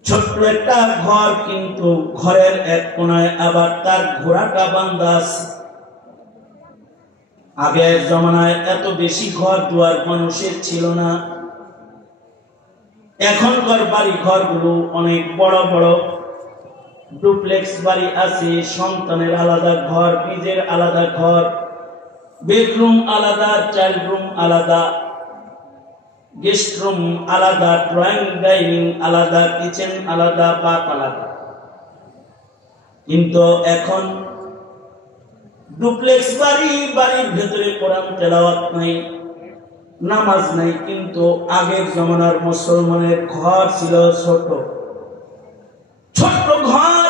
ছোট্ট একটা ঘর, কিন্তু ঘরের এক কোনায় আবার তার ঘোড়াটা বাঁধা আছে। আগের জমানায় এত বেশি ঘর দুয়ার মানুষের ছিল না। এখনকার বাড়ি ঘরগুলো অনেক বড় বড় ডুপ্লেক্স বাড়ি আছে। সন্তানের আলাদা ঘর, নিজের আলাদা ঘর, বেডরুম আলাদা, চাইল্ড রুম আলাদা, গেস্ট রুম আলাদা, ড্রয়িং ডাইনিং আলাদা, কিচেন আলাদা, বাথ আলাদা। কিন্তু এখন ডুপ্লেক্স বাড়ি, বাড়ির ভেতরে কোরআন তেলাওয়াত নাই, নামাজ নাই। কিন্তু আগের জমানার মুসলমানের ঘর ছিল ছোট ছোট্ট ঘর।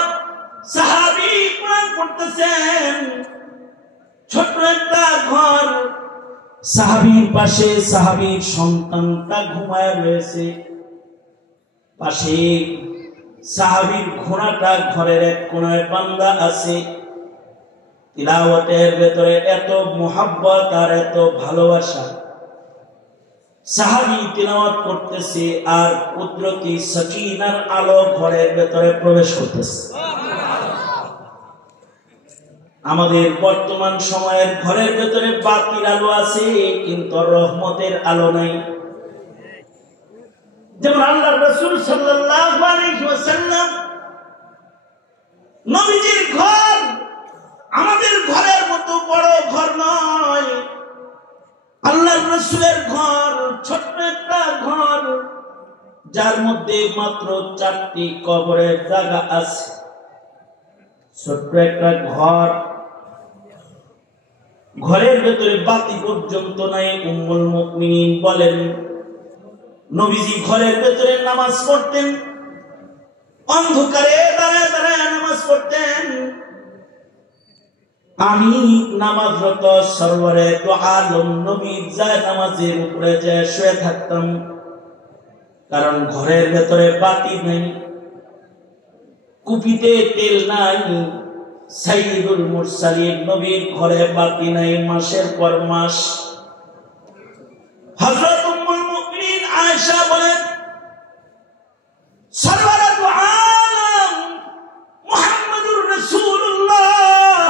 সাহাবী কোরআন পড়তেছেন, ছোট্ট একটা ঘর। সাহাবীর পাশে সাহাবীর সন্তানটা ঘুমায় রয়েছে। পাশে সাহাবীর ঘোড়াটা ঘরের এক কোণায় বাঁধা আছে। তিলাওয়াতের ভেতরে এত মোহাব্বত আর এত ভালোবাসা। সাহাবী তিলাওয়াত করতেছে আর কুদরতি সাকিনার আলো ঘরের ভেতরে প্রবেশ করতেছে। আমাদের বর্তমান সময়ের ঘরের ভেতরে বাতির আলো আছে, কিন্তু রহমতের আলো নাই। যেমন আল্লাহর রাসূল সাল্লাল্লাহু আলাইহি ওয়াসাল্লাম নবীজির ঘর আমাদের ঘরের মতো বড় ঘর নয়। আল্লাহর রাসূলের ঘর ছোট্ট একটা ঘর, যার মধ্যে মাত্র 4টি কবরের জায়গা আছে। ছোট্ট একটা ঘর, ঘরের ভেতরে বাতি পর্যন্ত নাই। উম্মুল মুমিনিন বলেন, নবীজি ঘরের ভেতরে নামাজ পড়তেন, অন্ধকারে দাঁড়ায় দাঁড়ায় নামাজ পড়তেন। আমি নামাজরত সরওয়ারে তো আলম নবীর যায় নামাজের উপরে যায় শুয়ে থাকতাম, কারণ ঘরের ভেতরে বাতি নাই, কুপিতে তেল নাই। সাইয়্যিদুল মুরসালিন নবীর ঘরে বাতি নাই মাসের পর মাস। হযরত উম্মুল মুমিনিন আয়েশা বলেন, সরওয়ারে তো আলম মুহাম্মদুর রাসূলুল্লাহ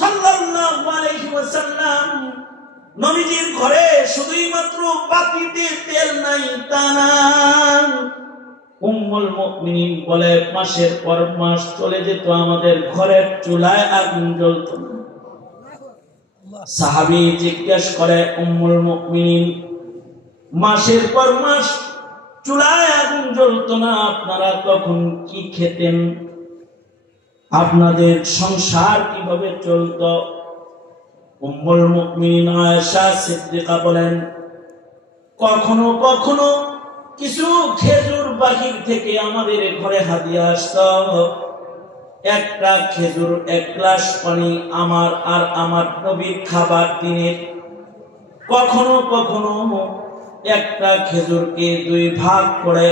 সাল্লাল্লাহু আলাইহি ওয়াসাল্লাম নবীজির ঘরে শুধুই মাত্র বাতিতে তেল নাই তা না। উম্মুল মুমিনিন বলে, মাসের পর মাস চলে যেত, আমাদের ঘরের চুলায় আগুন জ্বলত না। সাহাবী জিজ্ঞেস করে, উম্মুল মুমিনিন, মাসের পর মাস চুলায় আগুন জ্বলত না, আপনারা তখন কি খেতেন? আপনাদের সংসার কিভাবে চলত? উম্মুল মুমিনিন আয়েশা সিদ্দিকা বলেন, কখনো কখনো কিছু খেজুর বাহির থেকে আমাদের ঘরে হাদিয়া আসত। একটা খেজুর, এক গ্লাস পানি আমার আর আমার নবীর খাবার দিনের। কখনো কখনো একটা খেজুরকে 2 ভাগ করে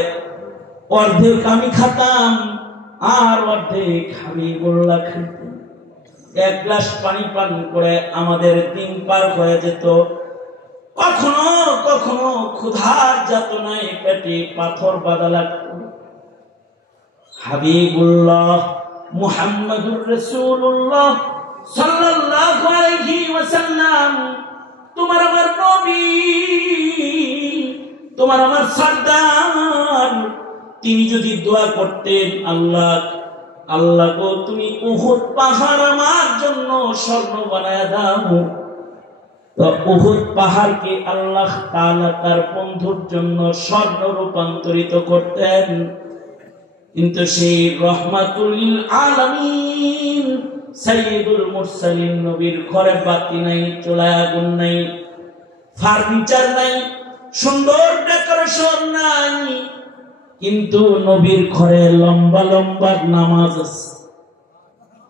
অর্ধেক আমি খাতাম আর অর্ধেক হাবিবুল্লাহ খেতেন। 1 গ্লাস পানি পান করে আমাদের দিন পার হয়ে যেত। কখনো কখনো ক্ষুধার যাতনায় পেটে পাথর বাঁধা লাগত। হাবিবুল্লাহ মুহাম্মদুর রাসূলুল্লাহ সাল্লাল্লাহু আলাইহি ওয়াসাল্লাম, তোমার আমার নবী, তোমার আমার সরদার, তিনি যদি দোয়া করতেন, আল্লাহ আল্লাহ গো, তুমি উহুদ পাহাড় আমার জন্য স্বর্ণ বানায় দাও, তো উহুদ পাহাড়কে আল্লাহ তাআলা তার বন্ধুর জন্য স্বর্ণ রূপান্তরিত করতেন। কিন্তু সেই রহমাতুল লিল আলামিন সাইয়্যিদুল মুরসালিন নবীর ঘরে বাতি নাই, চুলায় আগুন নাই, ফার্নিচার নাই, সুন্দর ডেকোরেশন নাই, কিন্তু নবীর ঘরে লম্বা লম্বা নামাজ আছে।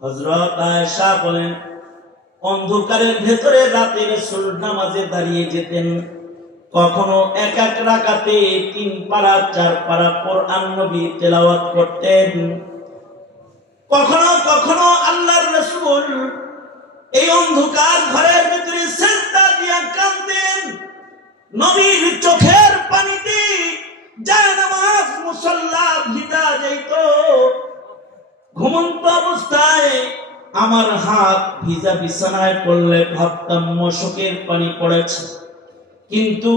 হযরত আয়েশা বলেন, অন্ধকারের ভেতরে রাতে রাসূল নামাজে দাঁড়িয়ে যেতেন। কখনো এক এক রাকাতে 3 পারা 4 পারা কোরআন নবী তেলাওয়াত করতেন। কখনো কখনো আল্লাহর রাসূল এই অন্ধকার ঘরের ভিতরে সিজদা দিয়া কাঁদতেন। নবীর চোখের পানিতে জায়নামাজ মুসাল্লা ভিজা যাইত। ঘুমন্ত অবস্থায় আমার হাত ভিজা বিছানায় পড়লে ভাবতাম মশকের পানি পড়েছে, কিন্তু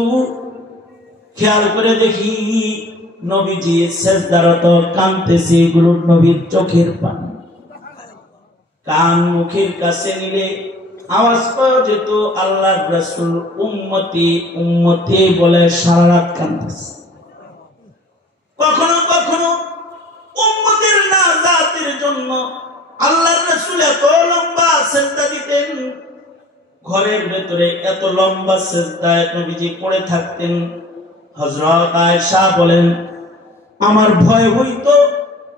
খেয়াল করে দেখি নবীজি সেজদারত কাঁদতেছে, এগুলো নবীর চোখের পানি। কান মুখের কাছে নিলে আওয়াজ পাওয়া যেত আল্লাহর রাসূল উম্মতি উম্মতি বলে সারা রাত কাঁদতেছে। কখনো কখনো উম্মতের নাজাতের জন্য আল্লাহর রাসূল এত লম্বা সিজদা দিতেন, ঘরের ভেতরে এত লম্বা সিজদায় নবীজি পড়ে থাকতেন। হযরত আয়েশা বলেন, আমার ভয় হইতো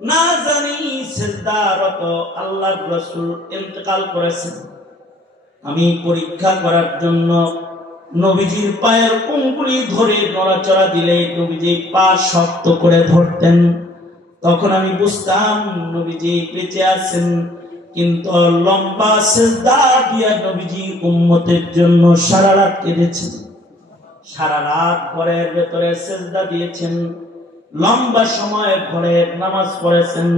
না জানি সিজদারত আল্লাহর রাসূল ইন্তেকাল করেছেন। আমি পরীক্ষা করার জন্য নবীজির পায়ের আঙ্গুলি ধরে নড়াচড়া দিলে নবীজি পা শক্ত করে ধরতেন। তখন আমি বুঝতাম নবীজি বেঁচে আছেন, কিন্তু লম্বা সিজদা দিয়া নবীজি উম্মতের জন্য সারা রাত কেঁদেছেন। সারা রাত ঘরের ভেতরে সিজদা দিয়েছেন, লম্বা সময় ঘরে নামাজ পড়েছেন।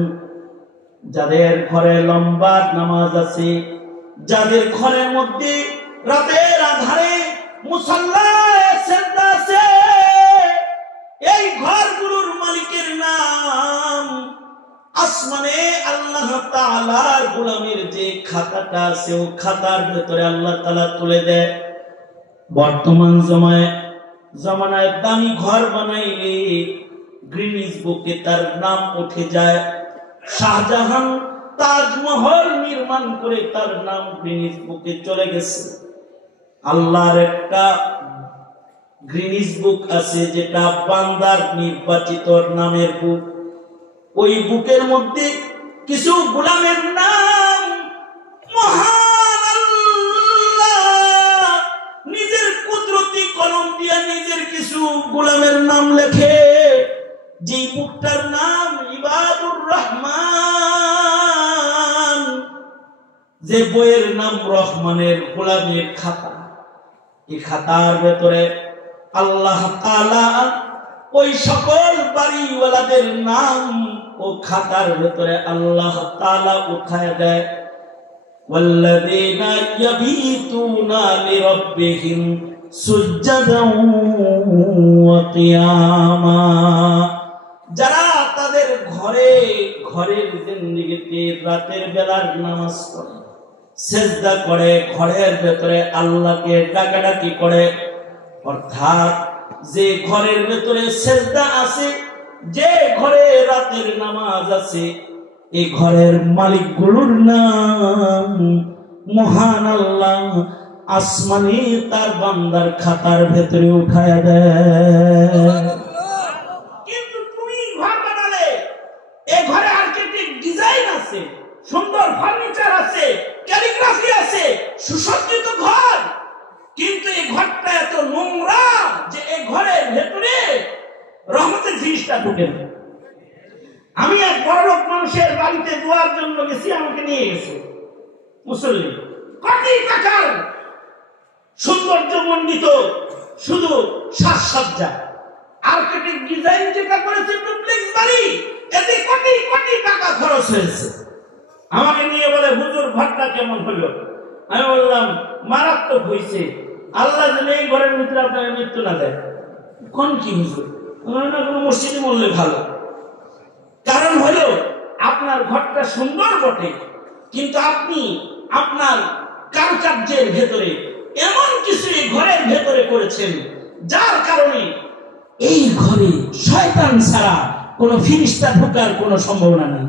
যাদের ঘরে লম্বা নামাজ আছে, যাদের ঘরের মধ্যে রাতের আধারে মুসাল্লায় সিজদা আছে, এই ঘরগুলোর মালিকের নাম আসমানে আল্লাহ তাআলার গোলামের যে খাতাটা আছে, ও খাতার ভেতরে আল্লাহ তাআলা তুলে দেয়। বর্তমান জমানায় দামি ঘর বানাইলে গ্রিনিজ বুকে তার নাম উঠে যায়। শাহজাহান তাজমহল নির্মাণ করে তার নাম গ্রিনিজ বুকে চলে গেছে। আল্লাহর একটা গ্রিনিজ বুক আছে, যেটা বান্দার নির্বাচিত নামের বুক। ওই বুকের মধ্যে কিছু গোলামের নাম মহান আল্লাহ নিজের কুদরতি কলম দিয়ে নিজের কিছু গোলামের নাম লেখে, যে বুকটার নাম ইবাদুর রহমান, যে বইয়ের নাম রহমানের গোলামের খাতা। এই খাতার ভেতরে আল্লাহ তাআলা ওই সকল বাড়িওয়ালাদের নাম ও খাতার ভেতরে আল্লাহ তাআলা উঠায় দেয়। ওয়াল্লাযীনা ইয়াবিতুনা লিরাব্বিহিম সুজদান ওয়া কিয়ামা, যারা তাদের ঘরের জিন্দেগিতে রাতের বেলার নামাজ পড়ে, সিজদা করে, ঘরের ভেতরে আল্লাহকে ডাকাডাকি করে। অর্থাৎ যে ঘরের ভেতরে সিজদা আছে, যে ঘরে রাতের নামাজ আছে, এই ঘরের মালিকগুলোর নাম মহান আল্লাহ আসমানে তার বান্দার খাতার ভেতরে উঠায় দেয়। কিন্তু তুমি ঘর বানালে, এই ঘরে আর্কিটেক্ট ডিজাইন আছে, সুন্দর ফার্নিচার আছে, ক্যালিগ্রাফি আছে, সুসজ্জিত ঘর, কিন্তু এই ঘরটা এত নোংরা যে এই ঘরের ভেতরে রহমতের জিনিসটা ঢুকে না। আমি এক বড়লোক মানুষের বাড়িতে দোয়ার জন্য গেছি, আমাকে নিয়ে গেছে মুসল্লি, কোটি টাকার সৌন্দর্যমণ্ডিত শুধু সাজসজ্জা, আর্কিটেক্ট ডিজাইন যেটা করেছে ডুপ্লেক্স বাড়ি, এতে কোটি কোটি টাকা খরচ হয়েছে। আমাকে নিয়ে বলে, হুজুর ঘরটা কেমন হলো? আমি বললাম, মারাত্মক হয়েছে, আল্লাহ যেন এই ঘরের ভিতরে আপনাকে মৃত্যু না দেয়। কোন কি হুজুর? না, কোনো মসজিদে বললে ভালো। কারণ হলো আপনার ঘরটা সুন্দর বটে, কিন্তু আপনি আপনার কারুকার্যের ভেতরে এমন কিছু এই ঘরের ভেতরে করেছেন, যার কারণে এই ঘরে শয়তান ছাড়া কোনো ফিরিস্তা ঢোকার কোনো সম্ভাবনা নেই।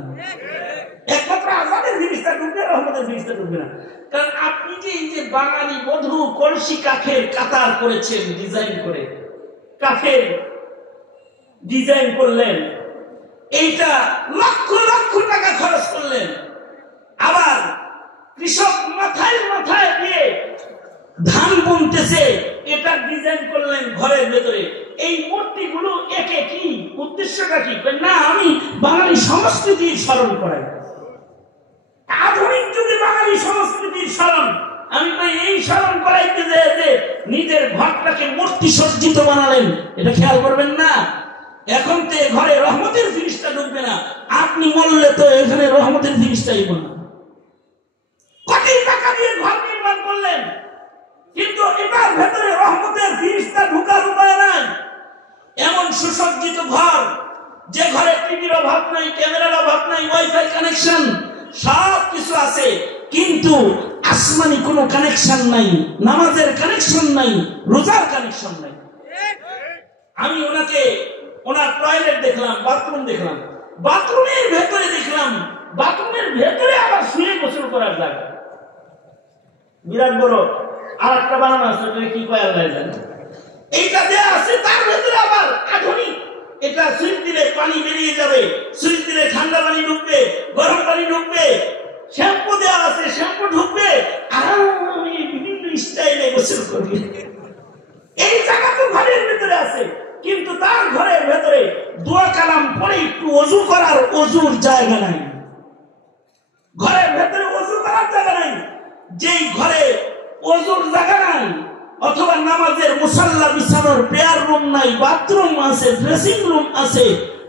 একমাত্র আযাবের ফিরিস্তা ঢুকবে, রহমতের ফিরিস্তা ঢুকবে না। কারণ আপনি যে এই যে বাঙালি বধূ কলসি কাঠের কাতার করেছেন, ডিজাইন করে কাঠের ডিজাইন করলেন, এইটা লক্ষ লক্ষ টাকা খরচ করলেন। আবার কৃষক মাথায় মাথায় দিয়ে ধান বুনতেছে, এটা ডিজাইন করলেন ঘরের ভেতরে। এই মূর্তিগুলো একে কি উদ্দেশ্যটা কি? না, আমি বাঙালি সংস্কৃতির স্মরণ করাই, আধুনিক যুগে বাঙালি সংস্কৃতির স্মরণ। আমি তো এই স্মরণ করাইতে যে নিজের ঘরটাকে মূর্তি সজ্জিত বানালেন, এটা খেয়াল করবেন না। এখন তো ঘরে রহমতের ফিরিস্তা ঢুকবে না, আপনি বললে তো এখানে রহমতের ফিরিস্তাই না। কোটি টাকা দিয়ে ঘর নির্মাণ করলেন, কিন্তু এটার ভেতরে রহমতের ফিরিস্তা ঢোকার উপায় নাই। এমন সুসজ্জিত ঘর, যে ঘরে টিভির অভাব নাই, ক্যামেরার অভাব নাই, ওয়াইফাই কানেকশন সব কিছু আছে, কিন্তু আসমানি কোনো কানেকশন নাই, নামাজের কানেকশন নাই, রোজার কানেকশন নাই। আমি ওনার টয়লেট দেখলাম, বাথরুম দেখলাম, বাথরুমের ভেতরে দেখলাম, বাথরুমের ভেতরে আবার শুয়ে গোসল করার জায়গা বিরাট বড়। আর একটা বানানো আছে, কি কয় আল্লাহ জানে। এইটা দেয়া আছে, তার ভেতরে আবার আধুনিক, এটা সুইচ দিলে পানি বেরিয়ে যাবে, সুইচ দিলে ঠান্ডা পানি ঢুকবে, গরম পানি ঢুকবে, শ্যাম্পু দেওয়া আছে, শ্যাম্পু ঢুকবে, আমি বিভিন্ন স্টাইলে গোসল করবে। এই জায়গা তো ঘরের ভেতরে আছে, কিন্তু তার ঘরের ভেতরে দোয়া কালাম পরে একটু ওযু করার ওযুর জায়গা নাই। ঘরের ভেতরে ওযু করার জায়গা নাই। যেই ঘরে ওযুর জায়গা নাই, অথবা নামাজের মুসাল্লা বিছানোর প্রেয়ার রুম নাই, বাথরুম আছে, ড্রেসিং রুম আছে,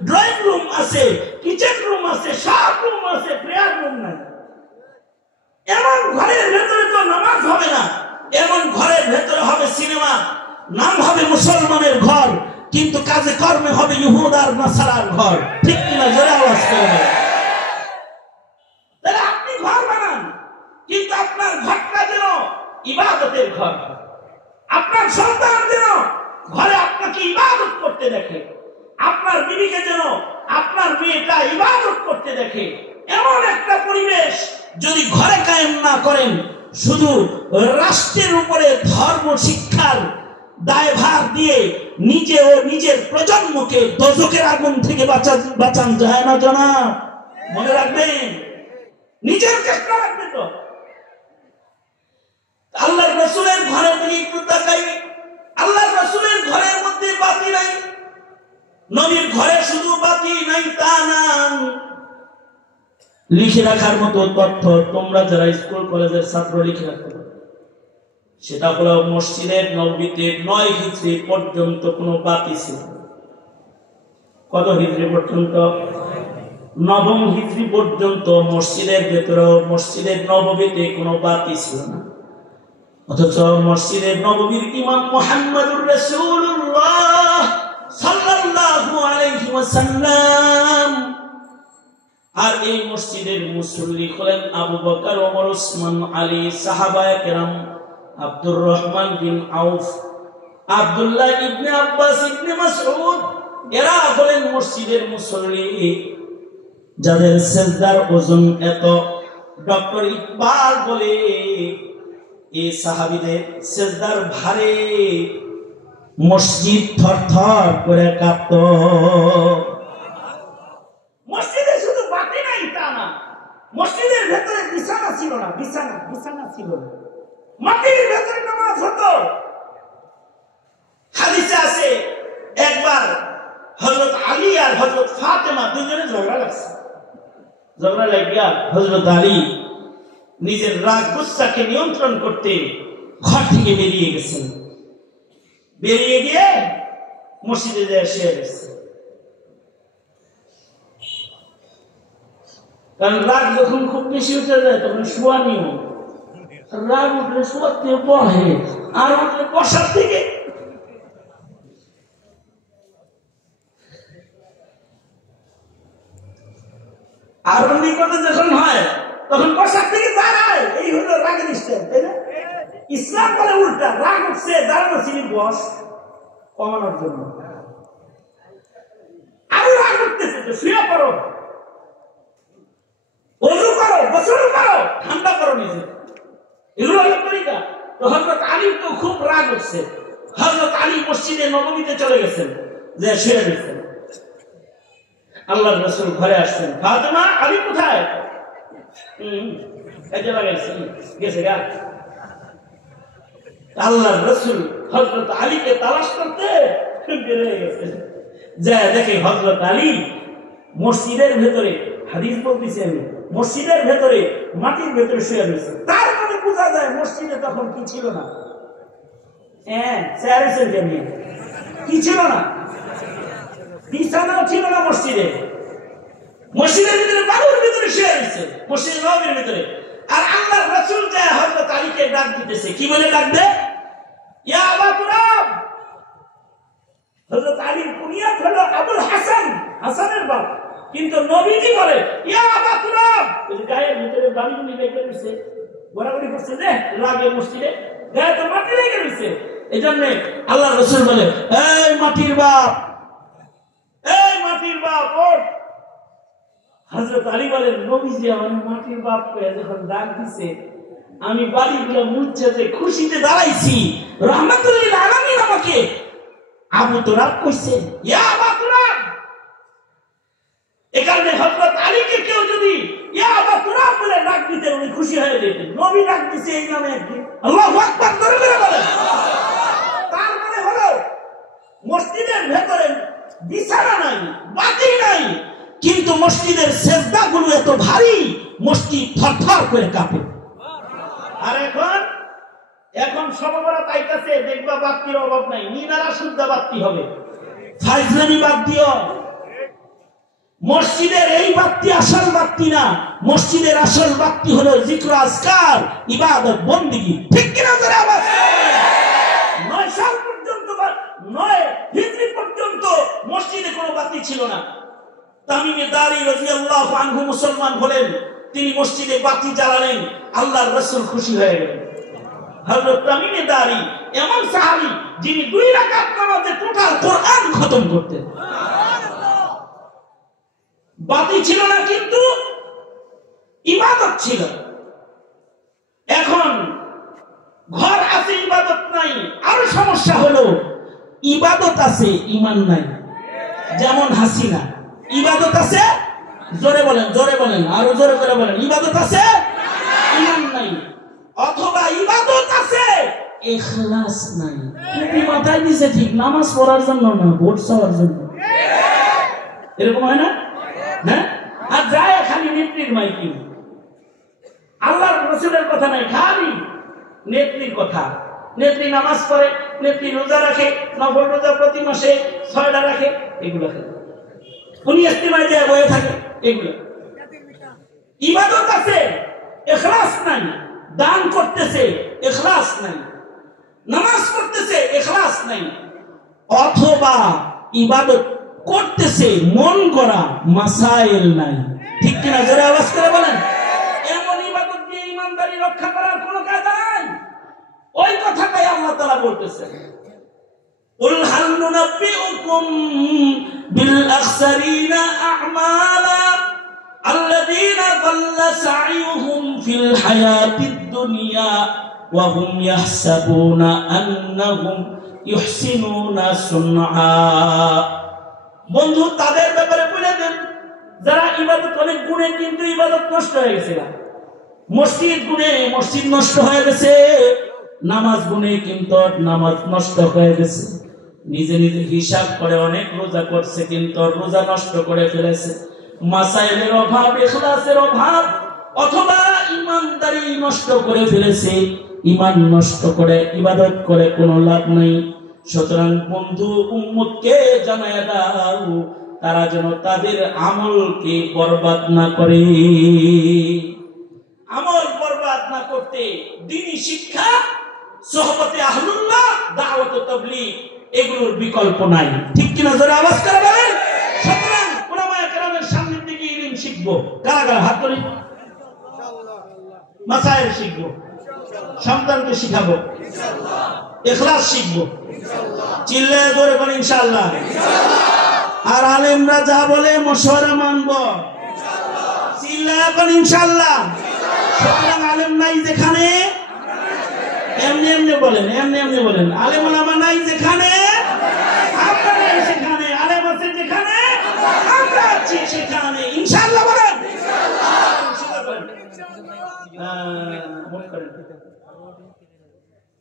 ড্রয়িং রুম আছে, কিচেন রুম আছে, সব রুম আছে, প্রেয়ার রুম নাই, এমন ঘরের ভেতরে তো নামাজ হবে না। এমন ঘরের ভেতরে হবে সিনেমা, নাম হবে মুসলমানের ঘর, কিন্তু কাজে কর্মে হবে ইহুদ আর নাসারার ঘর। ঠিক কিনা? জোরে আওয়াজ করে। তাহলে আপনি ঘর বানান, কিন্তু আপনার ঘরটা যেন ইবাদতের ঘর। আপনার সন্তান যেন ঘরে আপনাকে ইবাদত করতে দেখে, আপনার বিবিকে যেন আপনার মেয়েটা ইবাদত করতে দেখে। এমন একটা পরিবেশ যদি ঘরে কায়েম না করেন, শুধু রাষ্ট্রের উপরে ধর্ম শিক্ষার দায়ভার দিয়ে নিজে ও নিজের প্রজন্মকে দোজখের আগুন থেকে বাঁচান যায় না জনাব। মনে রাখবেন, নিজের চেষ্টা রাখবে তো। আল্লাহর রাসূলের ঘরের দিকে একটু তাকাই। আল্লাহর রাসূলের ঘরের মধ্যে বাতি নাই, নবীর ঘরে শুধু বাতি নাই তা না, লিখে রাখার মতো তথ্য তোমরা যারা স্কুল কলেজের ছাত্র লিখে রাখতে পারো। সেটা হলো মসজিদের নববীতে 9 হিজরি পর্যন্ত কোনো বাতি ছিল। কত হিজরি পর্যন্ত? 9 হিজরি পর্যন্ত মসজিদের ভেতরে, মসজিদের নববীতে কোনো বাতি ছিল না। অথচ মসজিদের নববীর ইমাম মুহাম্মদুর রাসূলুল্লাহ সাল্লাল্লাহু আলাইহি ওয়াসাল্লাম, আর এই মসজিদের মুসল্লি হলেন আবু বকর, ওমর, ওসমান, আলী, সাহাবায়ে কেরাম, আব্দুর রহমান বিন আউফ, আব্দুল্লাহ ইবনে আব্বাস, ইবনে মাসউদ। এরা হলেন মসজিদের মুসল্লি, যাদের সিজদার ওজন এত। ডক্টর ইকবাল বলে, এই সাহাবীদের সিজদার ভারে মসজিদ থরথর করে কাঁপত। মসজিদে শুধু বাতি নাই তা না, মসজিদের ভেতরে বিছানা ছিল না, বিছানা ছিল না, মাটির ভেতরে নামাজ হতো। হাদিসে আছে একবার হযরত আলী আর হযরত ফাতেমা দুজনে ঝগড়া লাগছে। ঝগড়া লাগিয়া হযরত আলী নিজের রাগ গুচ্ছাকে নিয়ন্ত্রণ করতে ঘর থেকে বেরিয়ে গেছেন। বেরিয়ে গিয়ে মসজিদে যায় শুয়ে গেছে। কারণ রাগ যখন খুব বেশি উঠে যায় তখন শোয়া নিয়ম। রাগ উঠলে শোয়ার থেকে বহে, আর উঠলে বসার থেকে। আর নিকটে যখন হয় তখন বসার থেকে দাঁড়ায়। এই হলো রাগের স্টাইল, তাই না? ইসলাম বলে উল্টা, রাগ উঠছে দাঁড়ানো ছিলি বস কমানোর জন্য। আরো রাগ উঠতেছে তো শুয়ে পড়ো, ওযু করো, গোসল করো, ঠান্ডা করো নিজে। এগুলো হলো তরিকা। তো হযরত আলীর তো খুব রাগ উঠছে। হযরত আলী মসজিদে নববীতে চলে গেছেন, যে শুয়ে গেছেন। আল্লাহর রাসূল ঘরে আসছেন। ফাতেমা, আলী কোথায়? কাজে লাগাইছি, গেছে গা। আল্লাহর রাসূল হযরত আলীকে তালাশ করতে বেরিয়ে গেছেন। যা দেখে হযরত আলী মসজিদের ভেতরে, হাদিস বলতেছি আমি, মসজিদের ভেতরে মাটির ভেতরে শুয়ে রয়েছে। তার মানে বোঝা যায় মসজিদে তখন কি ছিল না? হ্যাঁ, চেয়ারের নিয়ে কি ছিল না? বিছানাও ছিল না মসজিদে। মসজিদের ভিতরে বালুর ভিতরে শুয়ে রয়েছে, মসজিদ নববীর ভিতরে। আর আল্লাহর রাসূল যে হযরত আলীকে ডাক দিতেছে, কি বলে ডাক দেয়? ইয়া আবা তুরাব। হযরত আলীর কুনিয়াত হলো আবুল হাসান, হাসানের বাপ, কিন্তু নবীজি বলে ইয়া আবা তুরাব। ওই গায়ের ভিতরে বালুগুলি লেগে রয়েছে, ঘোরাঘুরি করছে যে লাগে মসজিদে, গায়ে তো মাটি লেগে রয়েছে। এই জন্য আল্লাহর রাসূল বলে এই মাটির বাপ, এই মাটির বাপ ওঠ। হযরত আলী বলেন নবীজি আমার মাটির বাপ কে যখন ডাক দিছে, আমি বাড়িগুলো মুছতে খুশিতে দাঁড়াইছি, রহমাতুল লিল আলামিন আমাকে আবু তুরাব কইছে, ইয়া আবু তুরাব। এখানে হযরত আলীকে কেউ যদি ইয়া আবু তুরাব বলে ডাক দিতে উনি খুশি হয়ে যেতেন। নবী ডাক দিছে এই নামে একদিন, আল্লাহু আকবার করে বলেন। তার মানে হলো মসজিদের ভেতরে বিছানা নাই, বাতি নাই, কিন্তু মসজিদের সেজদাগুলো এত ভারী, মসজিদ থরথর করে কাঁপে। আর এখন সববরা তাইতাছে, দেখবা বাতির অভাব নাই, মিনারা শুদ্ধ বাতি হবে, ফাইজলামি বাদ দিও। মসজিদের এই বাতি আসল বাতি না, মসজিদের আসল বাতি হলো জিক্র, আজকার, ইবাদত, বন্দেগী। ঠিক কিনা যারা আওয়াজ? 9 সাল পর্যন্ত, 9 হিজরি পর্যন্ত মসজিদে কোনো বাতি ছিল না। তামিমে দারি রাদিয়াল্লাহু আনহু মুসলমান হলেন, তিনি মসজিদে বাতি জ্বালালেন, আল্লাহর রাসূল খুশি হয়ে গেলেন। হযরত তামিমে দারি এমন সাহাবী যিনি 2 রাকাত নামাজে টোটাল কোরআন খতম করতেন। বাতি ছিল না কিন্তু ইবাদত ছিল। এখন ঘর আছে ইবাদত নাই, আরো সমস্যা হলো ইবাদত আছে ঈমান নাই। যেমন হাসিনা, ইবাদত আছে, জোরে বলেন, জোরে বলেন, আরো জোরে করে বলেন, ইবাদত আছে, ঈমান নাই। অথবা ইবাদত আছে, ইখলাস নাই। টুপি মাথায় দিছে ঠিক, নামাজ পড়ার জন্য না, ভোট চাওয়ার জন্য। এরকম হয় না? হ্যাঁ, আর যায় খালি নেত্রীর মাইকিং, আল্লাহর রাসূলের কথা নাই, খালি নেত্রীর কথা। নেত্রী নামাজ পড়ে, নেত্রী রোজা রাখে, নফল রোজা প্রতি মাসে 6টা রাখে, এগুলো উনি ইস্তেমায় যায় বয়ে থাকে, এগুলো ইবাদত আছে, ইখলাস নাই। দান করতেছে, ইখলাস নাই। নামাজ পড়তেছে, ইখলাস নাই। অথবা ইবাদত করতেছে, মন করা মাসাইল নাই। ঠিক কিনা জোরে আওয়াজ করে বলেন। এমন ইবাদত দিয়ে ইমানদারি রক্ষা করার কোনো কায়দা নাই। ওই কথাটাই আল্লাহ তাআলা বলতেছেন, কুল হাল নুনাব্বিউকুম বিল আখসারিনা আ'মালা আল্লাযীনা দাল্লা সা'য়ুহুম ফিল হায়াতিদ দুনিয়া ওয়া হুম ইয়াহসাবুনা আন্নাহুম ইহসিনুনা সুনআ। বন্ধু, তাদের ব্যাপারে বলে দেন যারা ইবাদত অনেক গুণে কিন্তু ইবাদত নষ্ট হয়ে গেছে। মসজিদ গুণে মসজিদ নষ্ট হয়ে গেছে, নামাজ গুণে কিন্তু নামাজ নষ্ট হয়ে গেছে। নিজে নিজে হিসাব করে অনেক রোজা করছে, কিন্তু রোজা নষ্ট করে ফেলেছে। মাসাইলের অভাব, ইখলাসের অভাব, অথবা ইমানদারি নষ্ট করে ফেলেছে। ইমান নষ্ট করে ইবাদত করে কোনো লাভ নাই। সুতরাং বন্ধু, উম্মতকে জানায়া দাও তারা যেন তাদের আমলকে বরবাদ না করে। আমল বরবাদ না করতে দ্বীনি শিক্ষা, সোহবতে আহলুল্লাহ, দাওয়াত ও তাবলীগ, এগুলোর বিকল্প নাই। ঠিক কিনা জোরে আওয়াজ করে বলেন। সুতরাং উলামায়ে কেরামের সামনের দিকে ইলম শিখবো। কারা কারা হাত তুলি। মাসাইল শিখবো, সন্তানকে শিখাবো, ইখলাস শিখবো, চিল্লায়ে জোরে বলেন ইনশাআল্লাহ। আর আলেমরা যা বলে মশওয়ারা মানবো, চিল্লায়ে বলেন ইনশাআল্লাহ। সুতরাং আলেম নাই যেখানে, এমনি এমনি বলেন, এমনি এমনি বলেন, আলেম ওলামা নাই যেখানে আমরা নাই সেখানে, আলেম আছে যেখানে আমরা আছি সেখানে, ইনশাআল্লাহ বলেন।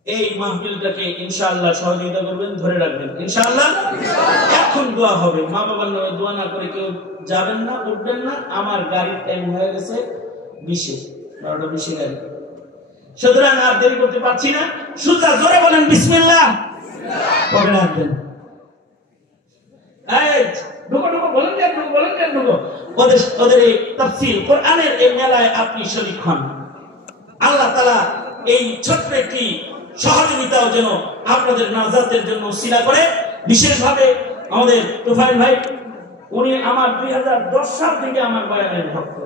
এই মাহফিলটাকে ইনশাআল্লাহ সহযোগিতা করবেন, ধরে রাখবেন ইনশাআল্লাহ। এখন দোয়া হবে, মা বাবার নামে দোয়া না করে কেউ যাবেন না, উঠবেন না। আমার গাড়ির টাইম হয়ে গেছে 20-12:20 গাড়ি। সুতরাং আর দেরি করতে পারছি না, সুজা জোরে বলেন বিসমিল্লাহ। পকেটে হাত দেন। এই ঢুকো ঢুকো, বলেন কেন ঢুকো। ওদের এই তাফসীর কোরআনের এই মেলায় আপনি শরীক হন। আল্লাহ তাআলা এই ছোট্ট একটি সহযোগিতাও যেন আপনাদের নাজাতের জন্য উসিলা করে। বিশেষভাবে আমাদের তুফাইল ভাই, উনি আমার 2010 সাল থেকে আমার বয়ানের ভক্ত।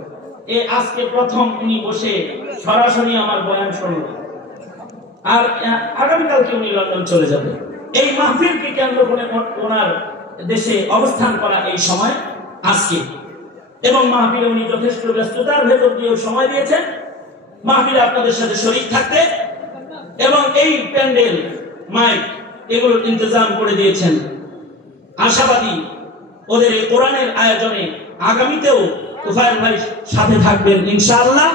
আজকে প্রথম উনি বসে সরাসরি আমার বয়ান শুনলেন, আর আগামীকালকে উনি লন্ডন চলে যাবে। এই মাহফিলকে কেন্দ্র করে ওনার দেশে অবস্থান করা এই সময় আজকে, এবং মাহফিলে উনি যথেষ্ট ব্যস্ততার ভেতর দিয়েও সময় দিয়েছেন মাহফিলে আপনাদের সাথে শরীক থাকতে, এবং এই প্যান্ডেল মাইক এগুলোর ইন্তজাম করে দিয়েছেন। আশাবাদী ওদের এই কোরআনের আয়োজনে আগামীতেও তুফাইল ভাই সাথে থাকবেন ইনশাআল্লাহ।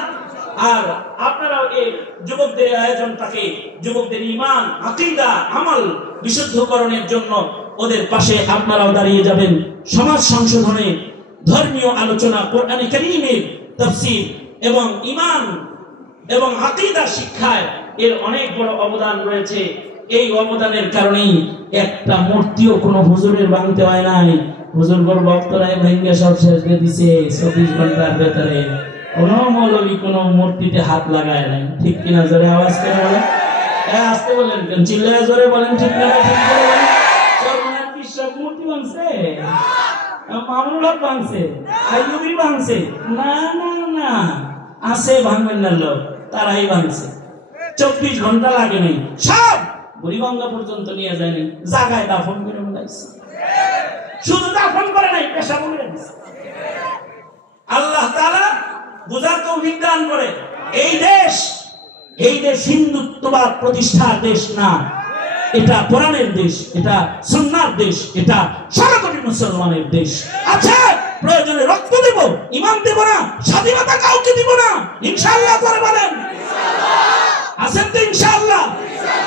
আর আপনারাও এই যুবকদের আয়োজনটাকে যুবকদের ঈমান, আকীদা, আমল বিশুদ্ধকরণের জন্য ওদের পাশে আপনারাও দাঁড়িয়ে যাবেন। সমাজ সংশোধনে, ধর্মীয় আলোচনা, কোরআন কারীমের তাফসীর এবং ঈমান এবং আকীদা শিক্ষায় এর অনেক বড় অবদান রয়েছে। এই অবদানের কারণেই একটা মূর্তিও কোনো হুজুরের ভাঙতে হয় নাই। হুজুর বড় বক্তরাই ভেঙে সব শেষ দিয়ে দিছে 24 ঘন্টার ভেতরে। কোন মৌলবী কোন মূর্তিতে হাত লাগায় নাই। ঠিক কিনা? জোরে আওয়াজ করে বলেন। আসতে বলেন কেন? চিল্লায় জোরে বলেন। ঠিক না? ঠিক করে বলেন। সর্বনাশ কি সব মূর্তি ভাঙছে? মামুনুল হক ভাঙছে? আইয়ুবী ভাঙছে? না না না, আছে ভাঙবেন না লোক, তারাই ভাঙছে। 24 ঘন্টা লাগে নাই, সব বুড়িগঙ্গা পর্যন্ত নিয়ে যায়নি, জায়গায় দাফন করে বলাইছে। শুধু দাফন করে নাই, পেশাব করে দিয়েছে। আল্লাহ তাআলা বুঝার তৌফিক দান করে। এই দেশ হিন্দুত্ববাদ প্রতিষ্ঠার দেশ না, এটা কোরআনের দেশ, এটা সুন্নাহর দেশ, এটা সর্বকোটি মুসলমানের দেশ। আচ্ছা, প্রয়োজনে রক্ত দেব, ঈমান দেব না, স্বাধীনতা কাউকে দিব না, ইনশাআল্লাহ করে বলেন। আছেন তো ইনশাআল্লাহ?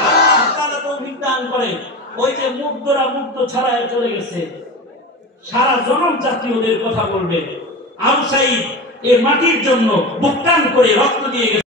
আল্লাহ তাআলা তৌফিক দান করে। ওই যে মুগ্ধরা মুগ্ধ ছাড়ায় চলে গেছে, সারা জনম জাতি ওদের কথা বলবে। আবু সাঈদ এই মাটির জন্য বুক টান করে রক্ত দিয়ে গেছে।